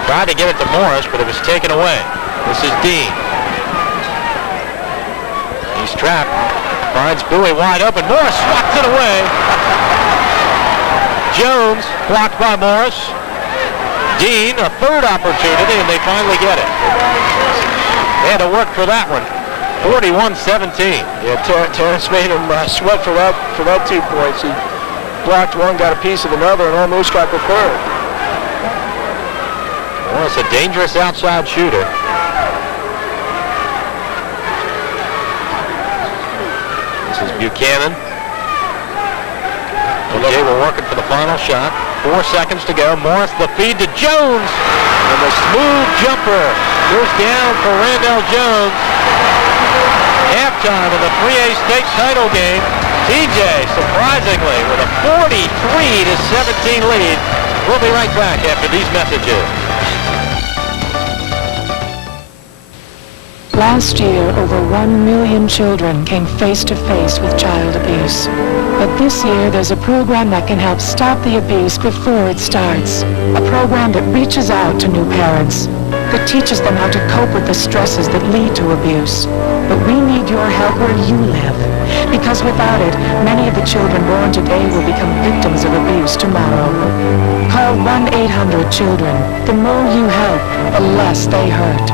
Tried to give it to Morris, but it was taken away. This is Dean. He's trapped. Finds Bowie wide open. Morris swats it away. Jones blocked by Morris. Dean, a third opportunity, and they finally get it. They had to work for that one. 41-17. Yeah, Terrence made him sweat for that 2 points. He blocked one, got a piece of another, and almost got the third. Well, it's a dangerous outside shooter. This is Buchanan. They were working for the final shot. 4 seconds to go. Morris the feed to Jones. And the smooth jumper goes down for Randall Jones. Halftime of the 3A state title game. TJ, surprisingly, with a 43-17 lead. We'll be right back after these messages. Last year, over 1 million children came face to face with child abuse. But this year, there's a program that can help stop the abuse before it starts. A program that reaches out to new parents, that teaches them how to cope with the stresses that lead to abuse. But we need your help where you live, because without it, many of the children born today will become victims of abuse tomorrow. Call 1-800-CHILDREN. The more you help, the less they hurt.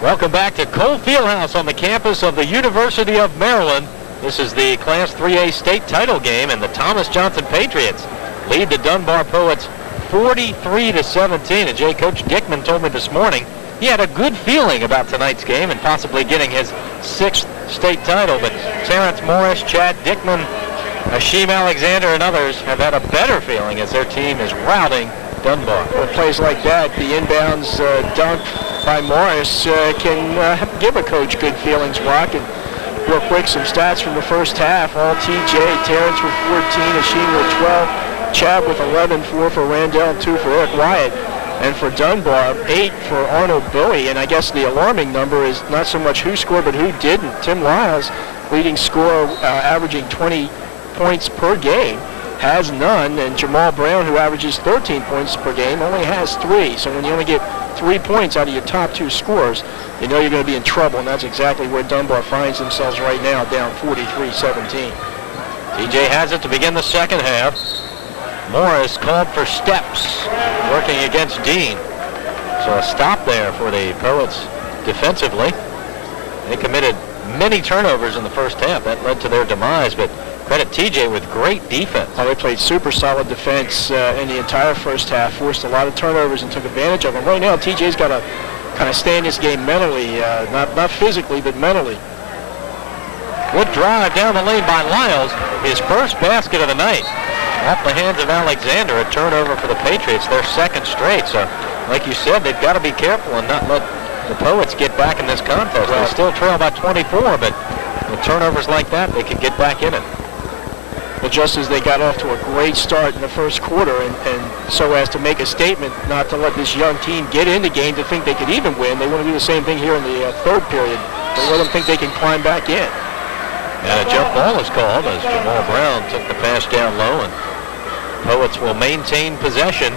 Welcome back to Cole Fieldhouse on the campus of the University of Maryland. This is the Class 3A state title game, and the Thomas Johnson Patriots lead the Dunbar Poets 43-17. And Coach Dickman told me this morning he had a good feeling about tonight's game and possibly getting his 6th state title. But Terrence Morris, Chad Dickman, Ashim Alexander, and others have had a better feeling as their team is routing Dunbar. Well, plays like that, the inbounds dunk by Morris can give a coach good feelings, Rock. And real quick, some stats from the first half. All TJ, Terrence with 14, Ashim with 12, Chad with 11, 4 for Randall, and 2 for Eric Wyatt. And for Dunbar, 8 for Arnold Bowie. And I guess the alarming number is not so much who scored, but who didn't. Tim Lyles, leading scorer, averaging 20 points per game, has none. And Jamal Brown, who averages 13 points per game, only has 3. So when you only get 3 points out of your top 2 scorers, you know you're going to be in trouble, and that's exactly where Dunbar finds themselves right now, down 43-17. TJ has it to begin the second half. Morris called for steps, working against Dean. So a stop there for the Poets defensively. They committed many turnovers in the first half. That led to their demise, but credit TJ with great defense. Oh, they played super solid defense in the entire first half, forced a lot of turnovers and took advantage of them. Right now, TJ's got to kind of stay in this game mentally, not physically, but mentally. Good drive down the lane by Lyles, his first basket of the night. Off the hands of Alexander, a turnover for the Patriots, their second straight. So, like you said, they've got to be careful and not let the Poets get back in this contest. Well, they still trail by 24, but with turnovers like that, they can get back in it. But just as they got off to a great start in the first quarter, and so as to make a statement not to let this young team get in the game to think they could even win, they want to do the same thing here in the third period. They let them think they can climb back in. And a jump ball is called as Jamal Brown took the pass down low, and Poets will maintain possession.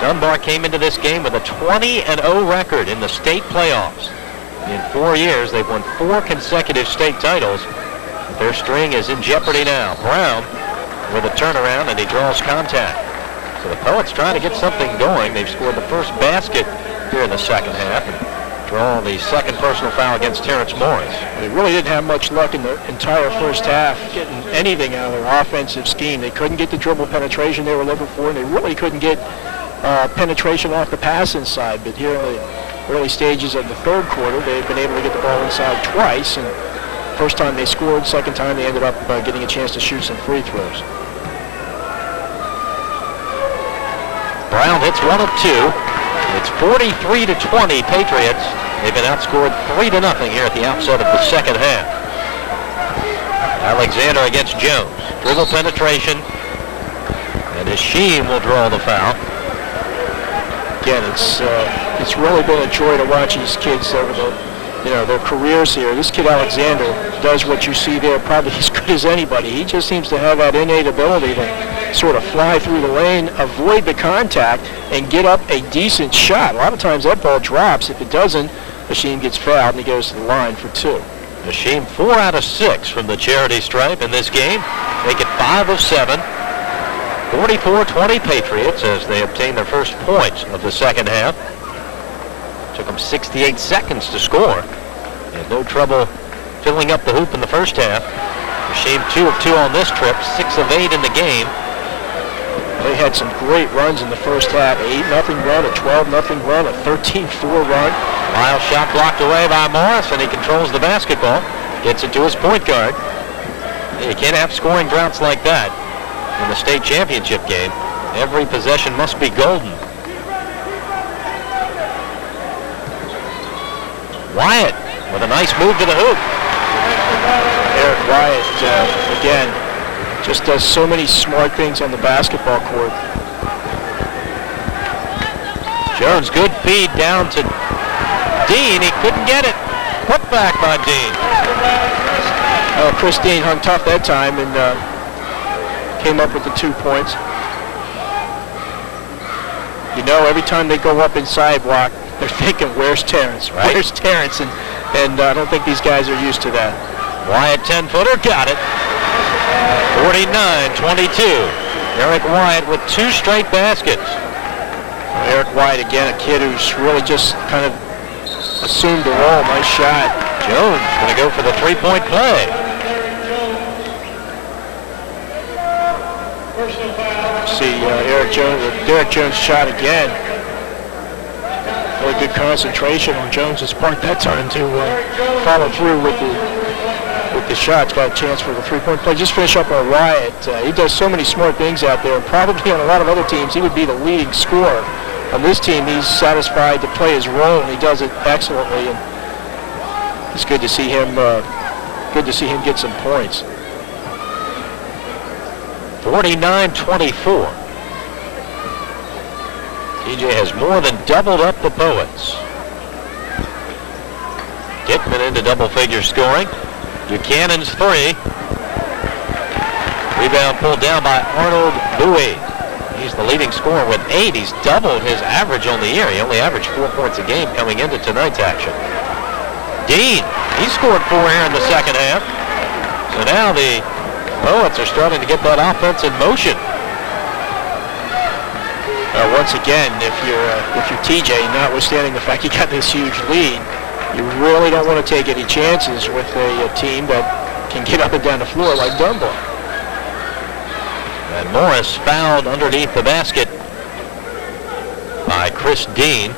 Dunbar came into this game with a 20-0 record in the state playoffs. In 4 years, they've won 4 consecutive state titles. Their string is in jeopardy now. Brown with a turnaround, and he draws contact. So the Poets trying to get something going. They've scored the first basket here in the second half and draw the second personal foul against Terrence Morris. They really didn't have much luck in the entire first half getting anything out of their offensive scheme. They couldn't get the dribble penetration they were looking for, and they really couldn't get penetration off the pass inside. But here in the early stages of the third quarter, they've been able to get the ball inside twice, and first time they scored, second time they ended up getting a chance to shoot some free throws. Brown hits 1 of 2. It's 43-20 Patriots. They've been outscored 3-0 here at the outset of the second half. Alexander against Jones. Dribble penetration. And Hashim will draw the foul. Again, it's really been a joy to watch these kids over their careers here. This kid Alexander does what you see there probably as good as anybody. He just seems to have that innate ability to sort of fly through the lane, avoid the contact, and get up a decent shot. A lot of times that ball drops. If it doesn't, Hashim gets fouled and he goes to the line for 2. Hashim 4 out of 6 from the charity stripe in this game. Make it 5 of 7. 44-20 Patriots as they obtain their first points of the second half. Took them 68 seconds to score. They had no trouble filling up the hoop in the first half. Hashim 2 of 2 on this trip, 6 of 8 in the game. They had some great runs in the first half. 8-0 run, a 12-0 run, a 13-4 run. Wild shot blocked away by Morris, and he controls the basketball. Gets it to his point guard. You can't have scoring droughts like that in the state championship game. Every possession must be golden. Wyatt with a nice move to the hoop. Eric Wyatt, again, just does so many smart things on the basketball court. Jones, good feed down to Dean. He couldn't get it. Put back by Dean. Chris Dean hung tough that time and came up with the 2 points. You know, every time they go up inside block, they're thinking, where's Terrence? Right. Where's Terrence? And I don't think these guys are used to that. Wyatt 10-footer, got it. 49-22. Eric Wyatt with 2 straight baskets. Eric Wyatt, again, a kid who's really just kind of assumed the role. Nice shot. Jones going to go for the 3-point play. See Derek Jones shot again. Really good concentration on Jones's part that time to follow through with the shots. Got a chance for the 3-point play. Just finish up on Wyatt. He does so many smart things out there. And probably on a lot of other teams, he would be the leading scorer. On this team, he's satisfied to play his role, and he does it excellently. And it's good to see him. Good to see him get some points. 49-24. TJ has more than doubled up the Poets. Dickman into double figure scoring. Buchanan's 3. Rebound pulled down by Arnold Bowie. He's the leading scorer with 8. He's doubled his average on the year. He only averaged 4 points a game coming into tonight's action. Dean, he scored 4 here in the second half. So now the Poets are starting to get that offense in motion. Once again, if you're TJ, notwithstanding the fact you got this huge lead, you really don't want to take any chances with a team that can get up and down the floor like Dunbar. And Morris fouled underneath the basket by Chris Dean.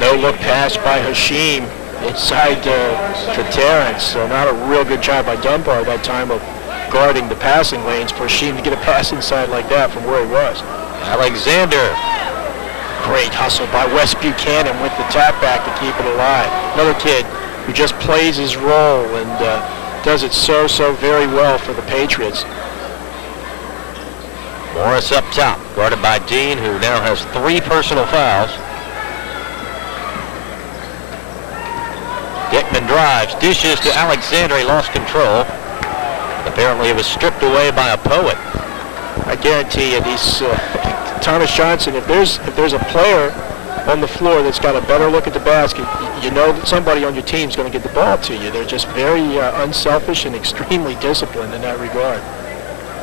No look pass by Hashim inside to Terrence. So not a real good job by Dunbar that time of guarding the passing lanes for Hashim to get a pass inside like that from where he was. Alexander. Great hustle by Wes Buchanan with the tap back to keep it alive. Another kid who just plays his role and does it so very well for the Patriots. Morris up top, guarded by Dean, who now has 3 personal fouls. Dickman drives, dishes to Alexander. He lost control. Apparently it was stripped away by a Poet. I guarantee you, these Thomas Johnson, if there's a player on the floor that's got a better look at the basket, you know that somebody on your team is going to get the ball to you. They're just very unselfish and extremely disciplined in that regard.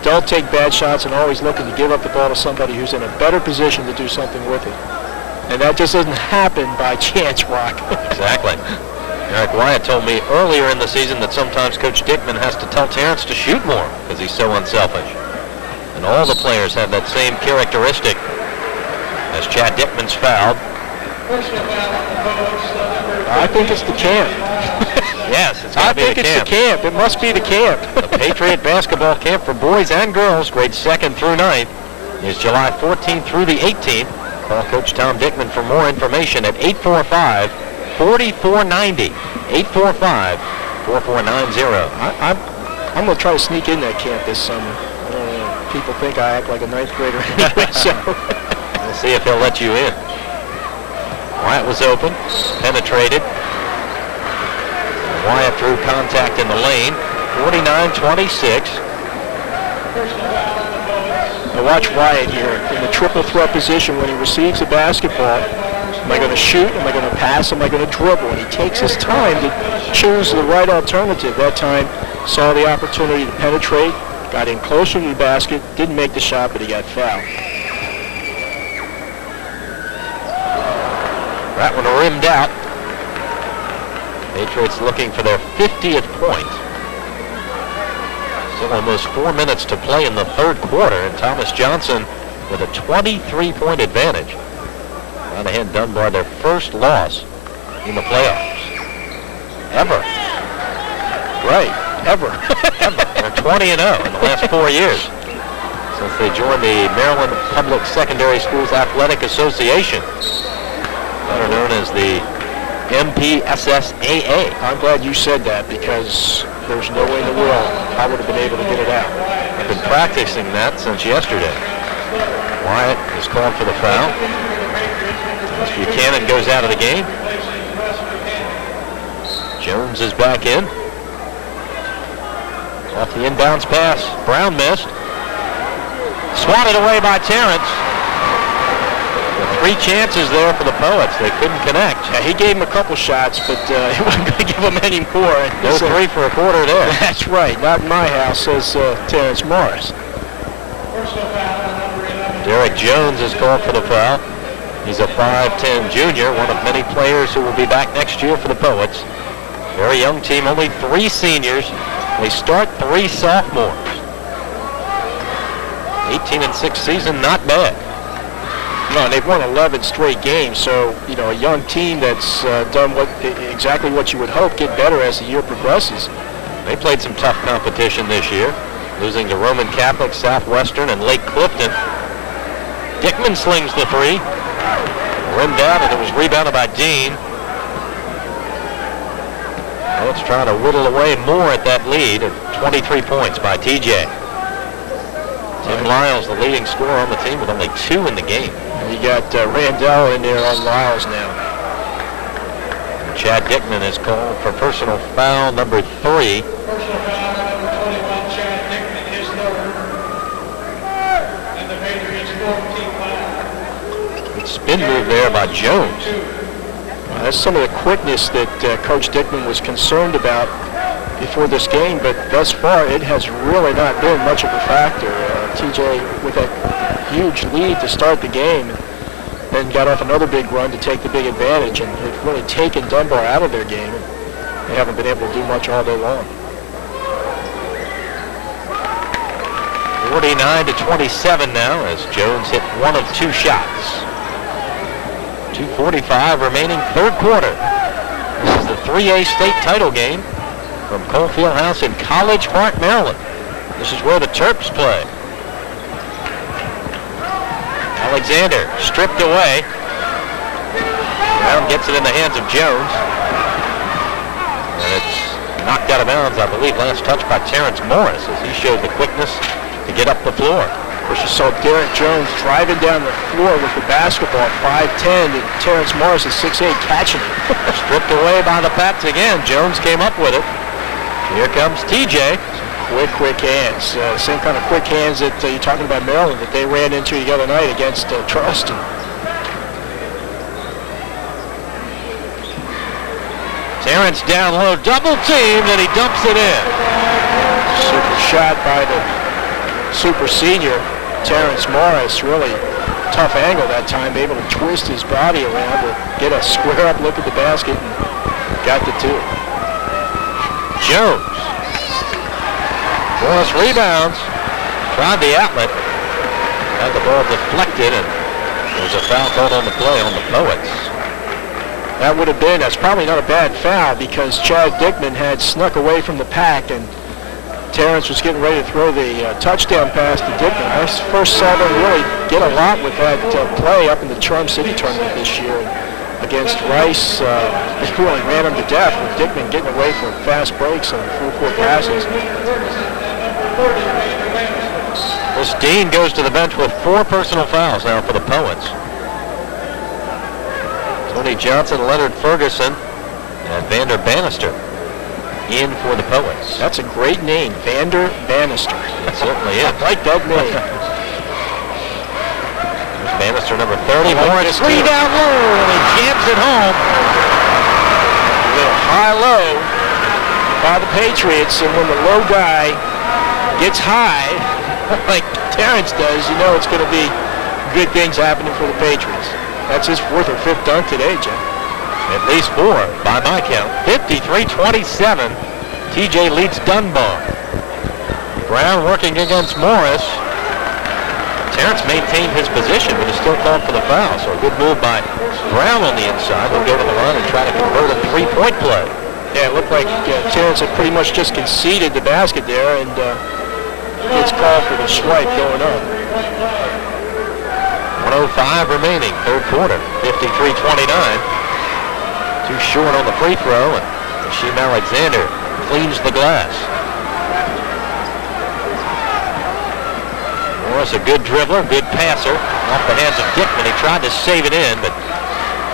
Don't take bad shots and always looking to give up the ball to somebody who's in a better position to do something with it. And that just doesn't happen by chance, Rock. Exactly. Eric Wyatt told me earlier in the season that sometimes Coach Dickman has to tell Terrence to shoot more because he's so unselfish. And all the players have that same characteristic. As Chad Dickman's fouled. I think it's the camp. Yes, it's got to be the camp. I think it's the camp. It must be the camp. The Patriot basketball camp for boys and girls, grades 2nd through 9th, is July 14th through the 18th. Call Coach Tom Dickman for more information at 4490. 845-4490. I'm going to try to sneak in that camp this summer. People think I act like a ninth grader anyway, so. We'll see if he'll let you in. Wyatt was open, penetrated. Wyatt drew contact in the lane. 49-26. Now watch Wyatt here in the triple threat position when he receives the basketball. Am I going to shoot? Am I going to pass? Am I going to dribble? And he takes his time to choose the right alternative. That time, saw the opportunity to penetrate, got in closer to the basket, didn't make the shot, but he got fouled. That one rimmed out. Patriots looking for their 50th point. Still almost 4 minutes to play in the third quarter, and Thomas Johnson with a 23-point advantage. On ahead, Dunbar, their first loss in the playoffs. Ever. Right, ever. Ever. They're 20-0 in the last 4 years since they joined the Maryland Public Secondary Schools Athletic Association, better known as the MPSSAA. I'm glad you said that because there's no way in the world I would have been able to get it out. I've been practicing that since yesterday. Wyatt is called for the foul. Buchanan goes out of the game. Jones is back in. Off the inbounds pass. Brown missed. Swatted away by Terrence. 3 chances there for the Poets. They couldn't connect. Yeah, he gave him a couple shots, but he wasn't going to give him any more. No 3 for a quarter there. That's right. Not in my house, says Terrence Morris. Derek Jones is called for the foul. He's a 5'10 junior, one of many players who will be back next year for the Poets. Very young team, only 3 seniors. They start 3 sophomores. 18-6 season, not bad. No, and they've won 11 straight games, so, you know, a young team that's done exactly what you would hope, get better as the year progresses. They played some tough competition this year, losing to Roman Catholic, Southwestern, and Lake Clifton. Dickman slings the 3. Rimmed out, and it was rebounded by Dean. Let's try to whittle away more at that lead at 23 points by TJ. Tim Lyles, the leading scorer on the team, with only 2 in the game. You got Randall in there on Lyles now. Chad Dickman is called for personal foul number 3. Spin move there by Jones. That's some of the quickness that Coach Dickman was concerned about before this game, but thus far it has really not been much of a factor. TJ with that huge lead to start the game, then got off another big run to take the big advantage, and it's really taken Dunbar out of their game. They haven't been able to do much all day long. 49-27 now as Jones hit 1 of 2 shots. 2:45 remaining, third quarter. This is the 3A state title game from Cole Fieldhouse in College Park, Maryland. This is where the Terps play. Alexander stripped away. Brown gets it in the hands of Jones. And it's knocked out of bounds, I believe, last touch by Terrence Morris as he showed the quickness to get up the floor. Of course, you saw Derek Jones driving down the floor with the basketball at 5'10", and Terrence Morris at 6'8", catching it. Stripped away by the Pats again. Jones came up with it. Here comes TJ. Quick hands. Same kind of quick hands that you're talking about Maryland that they ran into the other night against Charleston. Terrence down low, double teamed, and he dumps it in. Super shot by the super senior, Terrence Morris. Really tough angle that time, able to twist his body around to get a square up look at the basket and got the 2. Jones. Morris rebounds, tried the outlet, had the ball deflected, and there's a foul called on the play on the Poets. That would have been, that's probably not a bad foul because Chad Dickman had snuck away from the pack and Terrence was getting ready to throw the touchdown pass to Dickman. I first saw them really get a lot with that play up in the Charm City tournament this year. against Rice. This really ran him to death with Dickman getting away from fast breaks and full court passes. This Dean goes to the bench with 4 personal fouls now for the Poets. Tony Johnson, Leonard Ferguson, and Vander Bannister in for the Poets. That's a great name, Vander Bannister. It certainly is. I like that name. There's Bannister, number 30. Morris, 3 down low, and he jams it home. A little high-low by the Patriots, and when the low guy gets high, like Terrence does, you know it's going to be good things happening for the Patriots. That's his 4th or 5th dunk today, Jim. At least 4, by my count. 53-27. TJ leads Dunbar. Brown working against Morris. Terrence maintained his position, but is still called for the foul. So a good move by Brown on the inside. He'll go to the line and try to convert a 3-point play. Yeah, it looked like Terrence had pretty much just conceded the basket there, and gets called for the swipe going up. 1:05 remaining, 3rd quarter. 53-29. Too short on the free throw, and Rasheem Alexander cleans the glass. Morris, a good dribbler, good passer. Off the hands of Dickman. He tried to save it in, but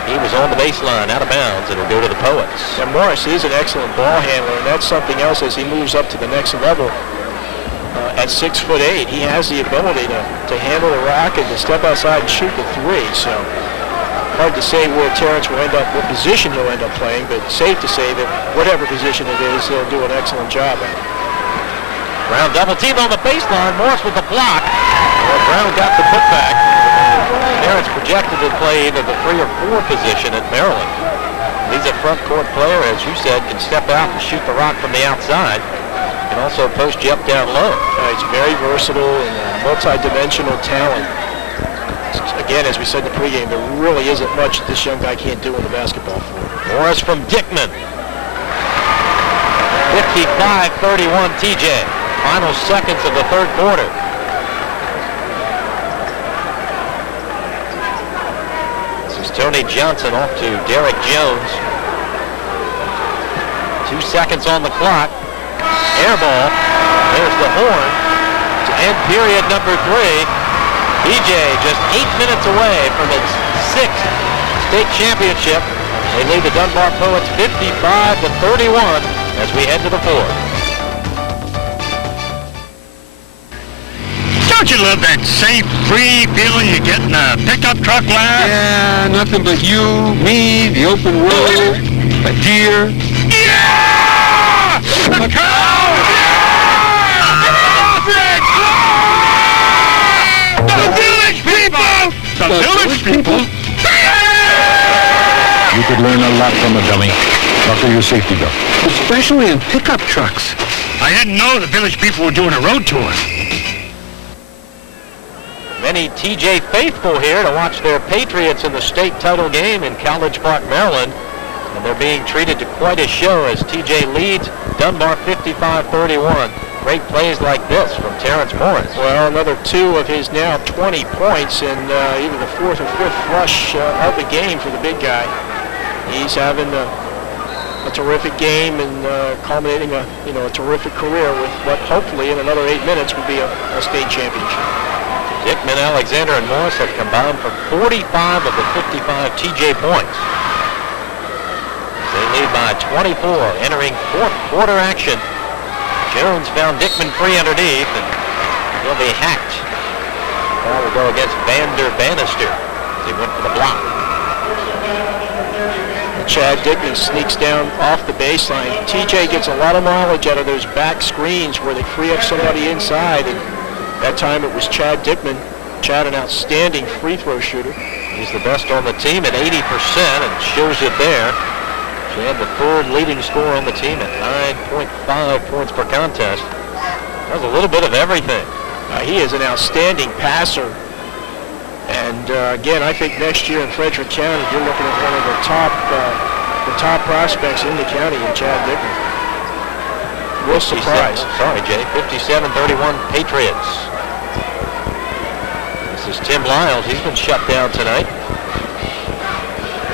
he was on the baseline, out of bounds. It'll go to the Poets. And Morris is an excellent ball handler, and that's something else as he moves up to the next level. At 6'8", he has the ability to handle the rock and to step outside and shoot the 3. So hard to say where Terrence will end up, what position he'll end up playing, but safe to say that whatever position it is, he'll do an excellent job at it. Brown double team on the baseline. Morris with the block. Well, Brown got the putback. Terrence projected to play either the 3 or 4 position at Maryland. He's a front court player, as you said, can step out and shoot the rock from the outside. Can also post you up down low. He's very versatile and multi-dimensional talent. Again, as we said in the pregame, there really isn't much that this young guy can't do on the basketball floor. Morris from Dickman. 55-31 TJ. Final seconds of the 3rd quarter. This is Tony Johnson off to Derek Jones. 2 seconds on the clock. Air ball. There's the horn to end period number 3. TJ just 8 minutes away from its 6th state championship. They lead the Dunbar Poets 55-31 as we head to the 4th. Don't you love that safe, free feeling you get in a pickup truck laugh? Yeah, nothing but you, me, the open road, a deer. Yeah! A cow! Yeah! The village people! The village people! You could learn a lot from a dummy. Buckle your safety belt. Especially in pickup trucks. I didn't know the village people were doing a road tour. Many TJ faithful here to watch their Patriots in the state title game in College Park, Maryland. And they're being treated to quite a show as TJ leads Dunbar 55-31. Great plays like this from Terrence Morris. Well, another 2 of his now 20 points and either the 4th or 5th flush of the game for the big guy. He's having a terrific game and culminating a terrific career with what hopefully in another 8 minutes will be a state championship. Dickman, Alexander, and Morris have combined for 45 of the 55 TJ points. They lead by 24 entering 4th quarter action. Jones found Dickman free underneath, and he'll be hacked. Ball will go against Vander Bannister as he went for the block. Chad Dickman sneaks down off the baseline. TJ gets a lot of mileage out of those back screens where they free up somebody inside, and that time it was Chad Dickman. Chad, an outstanding free throw shooter. He's the best on the team at 80% and shows it there. Chad, the 3rd leading scorer on the team at 9.5 points per contest. Does a little bit of everything. He is an outstanding passer. And again, I think next year in Frederick County, you're looking at one of the top prospects in the county in Chad Dickman. Real surprise. Sorry, Jay. 57-31 Patriots. This is Tim Lyles. He's been shut down tonight.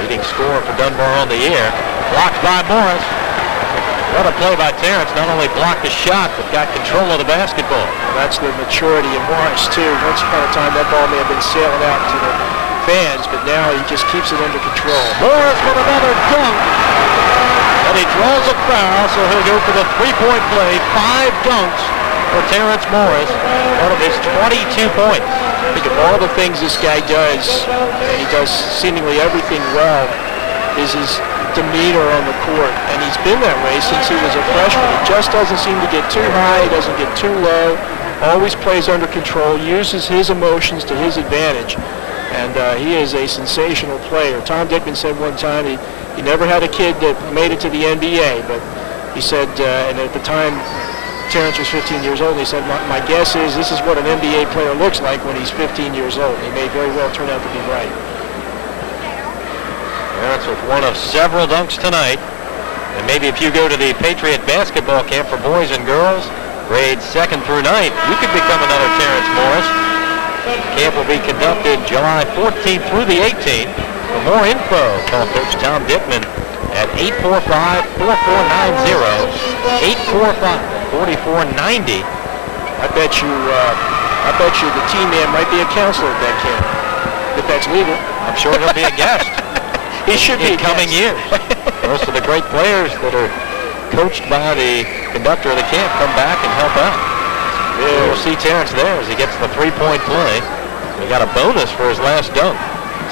leading scorer for Dunbar on the year. Blocked by Morris. What a play by Terrence. Not only blocked the shot, but got control of the basketball. Well, that's the maturity of Morris, too. Once upon a time, that ball may have been sailing out to the fans, but now he just keeps it under control. Morris with another dunk. And he draws a foul, so he'll go for the three-point play. 5 dunks for Terrence Morris out of his 22 points. I think of all the things this guy does, and he does seemingly everything well, is his demeanor on the court, and he's been that way since he was a freshman. He just doesn't seem to get too high, he doesn't get too low, always plays under control, uses his emotions to his advantage, and he is a sensational player. Tom Dickman said one time he never had a kid that made it to the NBA, but he said, and at the time Terrence was 15 years old, he said, my guess is this is what an NBA player looks like when he's 15 years old. He may very well turn out to be right. Terrence with one of several dunks tonight. And maybe if you go to the Patriot basketball camp for boys and girls, grades 2nd through 9th, you could become another Terrence Morris. Camp will be conducted July 14th through the 18th. For more info, call Coach Tom Dickman at 845-4490, 845-4490. I bet you the team man might be a counselor at that camp, if that's legal. I'm sure he'll be a guest. He should be in coming years. Most of the great players that are coached by the conductor of the camp come back and help out. We'll see Terrence there as he gets the three-point play. He got a bonus for his last dunk.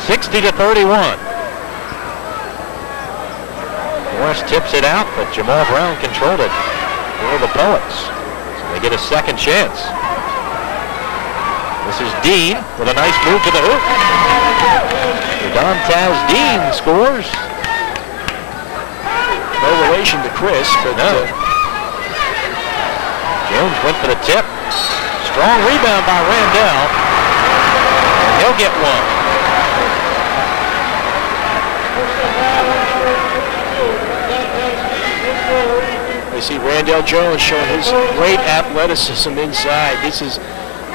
60-31. Morris tips it out, but Jamal Brown controlled it for the Poets. So they get a second chance. This is Dean with a nice move to the hoop. Don Taz Dean scores. No relation to Chris, but no. Jones went for the tip. Strong rebound by Randall. And he'll get one. We see Randall Jones showing his great athleticism inside. This is,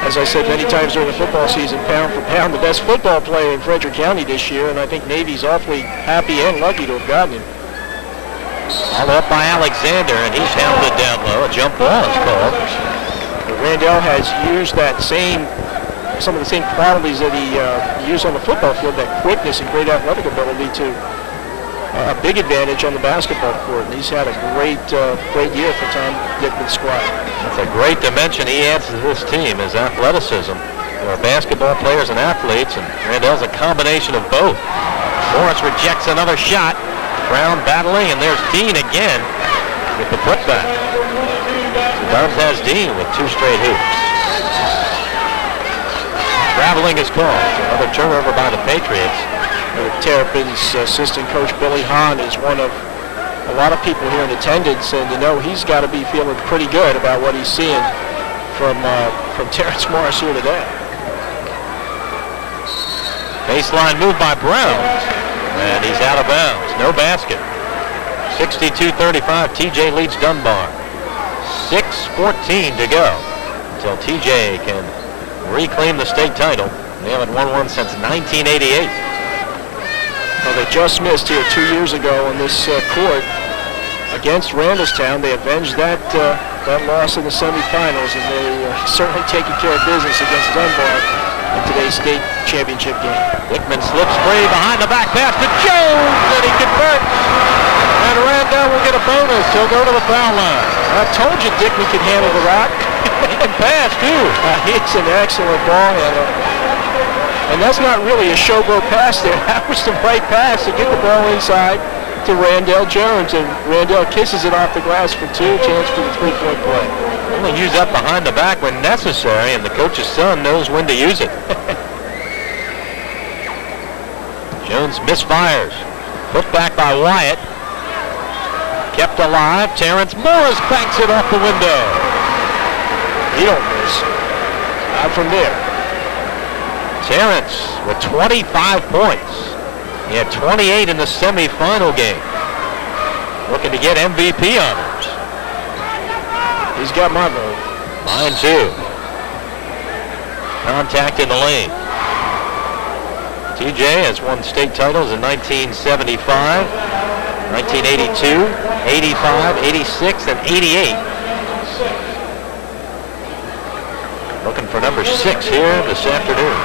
as I said many times during the football season, pound for pound, the best football player in Frederick County this year, and I think Navy's awfully happy and lucky to have gotten him. All up by Alexander, and he's hounded down low. A jump ball is called. But Randall has used some of the same qualities that he used on the football field, that quickness and great athletic ability, to a big advantage on the basketball court. And he's had a great year for Tom Dickman's squad. That's a great dimension he adds to this team, is athleticism. There are basketball players and athletes, and Randall's a combination of both. Morris rejects another shot. Brown battling, and there's Dean again with the putback. Dons has Dean with 2 straight hoops. Traveling is called. Another turnover by the Patriots. Terrapin's assistant coach Billy Hahn is one of a lot of people here in attendance, and he's got to be feeling pretty good about what he's seeing from Terrence Morris here today. Baseline move by Brown, and he's out of bounds. No basket. 62-35. TJ leads Dunbar. 6:14 to go until TJ can reclaim the state title. They haven't won one since 1988. Well, they just missed here 2 years ago on this court against Randallstown. They avenged that loss in the semifinals, and they're certainly taking care of business against Dunbar in today's state championship game. Dickman slips free behind the back pass to Jones, and he converts. And Randall will get a bonus. He'll go to the foul line. I told you Dickman could handle the rock. He can pass, too. He's an excellent ball handler. And that's not really a showboat pass there. That was the right pass to get the ball inside to Randall Jones. And Randall kisses it off the glass for 2, chance for the three-point play. Only use that behind the back when necessary, and the coach's son knows when to use it. Jones misfires. Put back by Wyatt. Kept alive. Terrence Morris banks it off the window. He don't miss. Not from there. Terrence with 25 points. He had 28 in the semifinal game. Looking to get MVP honors. He's got my vote. Mine too. Contact in the lane. TJ has won state titles in 1975, 1982, 85, 86, and 88. Looking for number 6 here this afternoon.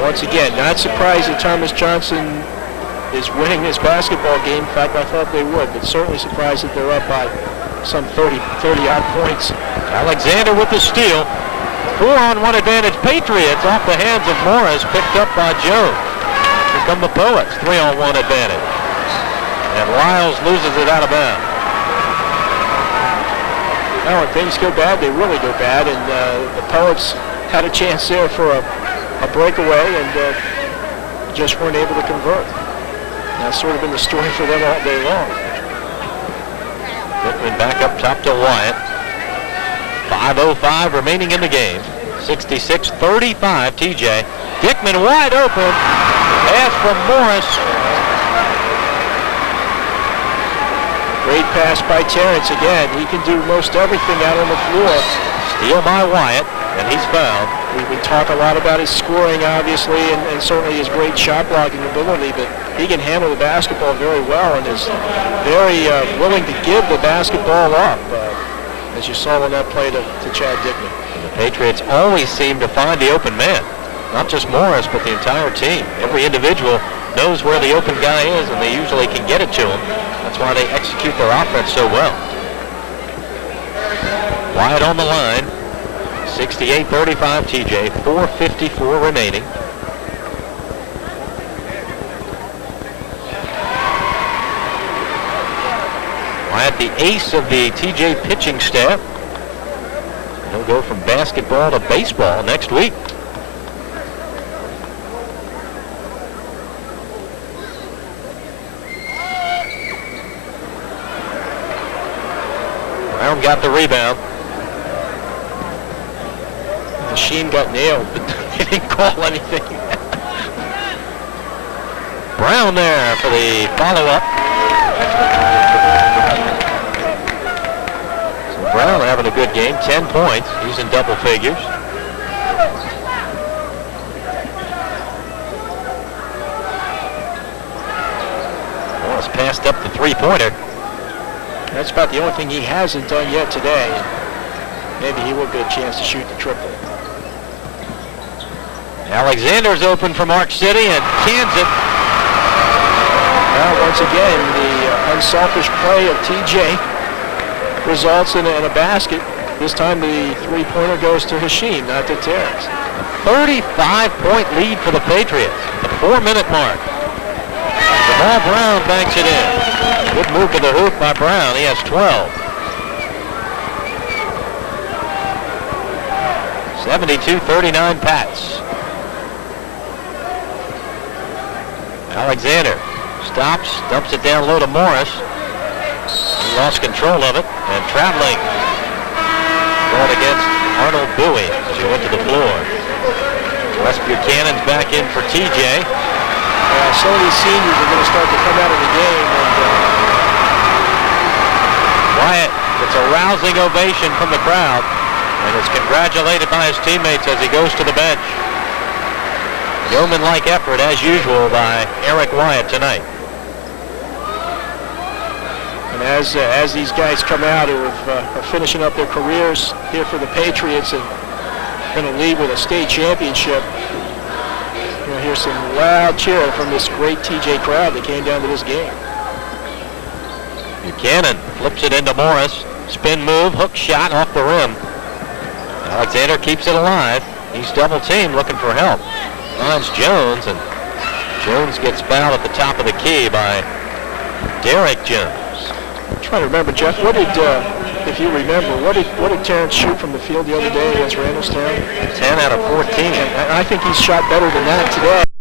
Once again, not surprised that Thomas Johnson is winning this basketball game. In fact, I thought they would, but certainly surprised that they're up by some 30-odd points. Alexander with the steal. 4-on-1 advantage Patriots off the hands of Morris, picked up by Jones. Here come the Poets, 3-on-1 advantage. And Lyles loses it out of bounds. Now, when things go bad, they really go bad, and the Poets had a chance there for a breakaway and just weren't able to convert. That's sort of been the story for them all day long. Dickman back up top to Wyatt. 5:05 remaining in the game. 66-35 TJ. Dickman wide open. Pass from Morris. Great pass by Terrence again. He can do most everything out on the floor. Steal by Wyatt, and he's fouled. We talk a lot about his scoring, obviously, and certainly his great shot blocking ability, but he can handle the basketball very well and is very willing to give the basketball up, as you saw in that play to Chad Dickman. And the Patriots always seem to find the open man. Not just Morris, but the entire team. Every individual knows where the open guy is, and they usually can get it to him. That's why they execute their offense so well. Wyatt on the line. 68-35 TJ. 4:54 remaining. Wyatt, the ace of the TJ pitching staff. He'll go from basketball to baseball next week. Brown got the rebound. Sheen got nailed, but they didn't call anything. Brown there for the follow-up. So Brown having a good game, 10 points. He's in double figures. Morris passed up the three-pointer. That's about the only thing he hasn't done yet today. Maybe he will get a chance to shoot the triple. Alexander's open for Mark City and cans it. Now, once again, the unselfish play of TJ results in a basket. This time the three-pointer goes to Hashim, not to Terrence. A 35-point lead for the Patriots. The 4-minute mark. Jamal Brown banks it in. Good move to the hoop by Brown. He has 12. 72-39 Pats. Alexander stops, dumps it down low to Morris. He lost control of it, and traveling going against Arnold Bowie as he went to the floor. Wes Buchanan's back in for TJ. Some of these seniors are going to start to come out of the game. And, Wyatt gets a rousing ovation from the crowd and is congratulated by his teammates as he goes to the bench. Yeoman-like effort, as usual, by Eric Wyatt tonight. And as these guys come out who are finishing up their careers here for the Patriots and going to leave with a state championship, you're going to hear some loud cheer from this great TJ crowd that came down to this game. Buchanan flips it into Morris. Spin move, hook shot off the rim. Alexander keeps it alive. He's double teamed, looking for help. Finds Jones, and Jones gets fouled at the top of the key by Derek Jones. I'm trying to remember, Jeff, what did, if you remember, what did Terrence shoot from the field the other day against Randallstown? 10 out of 14. And I think he's shot better than that today.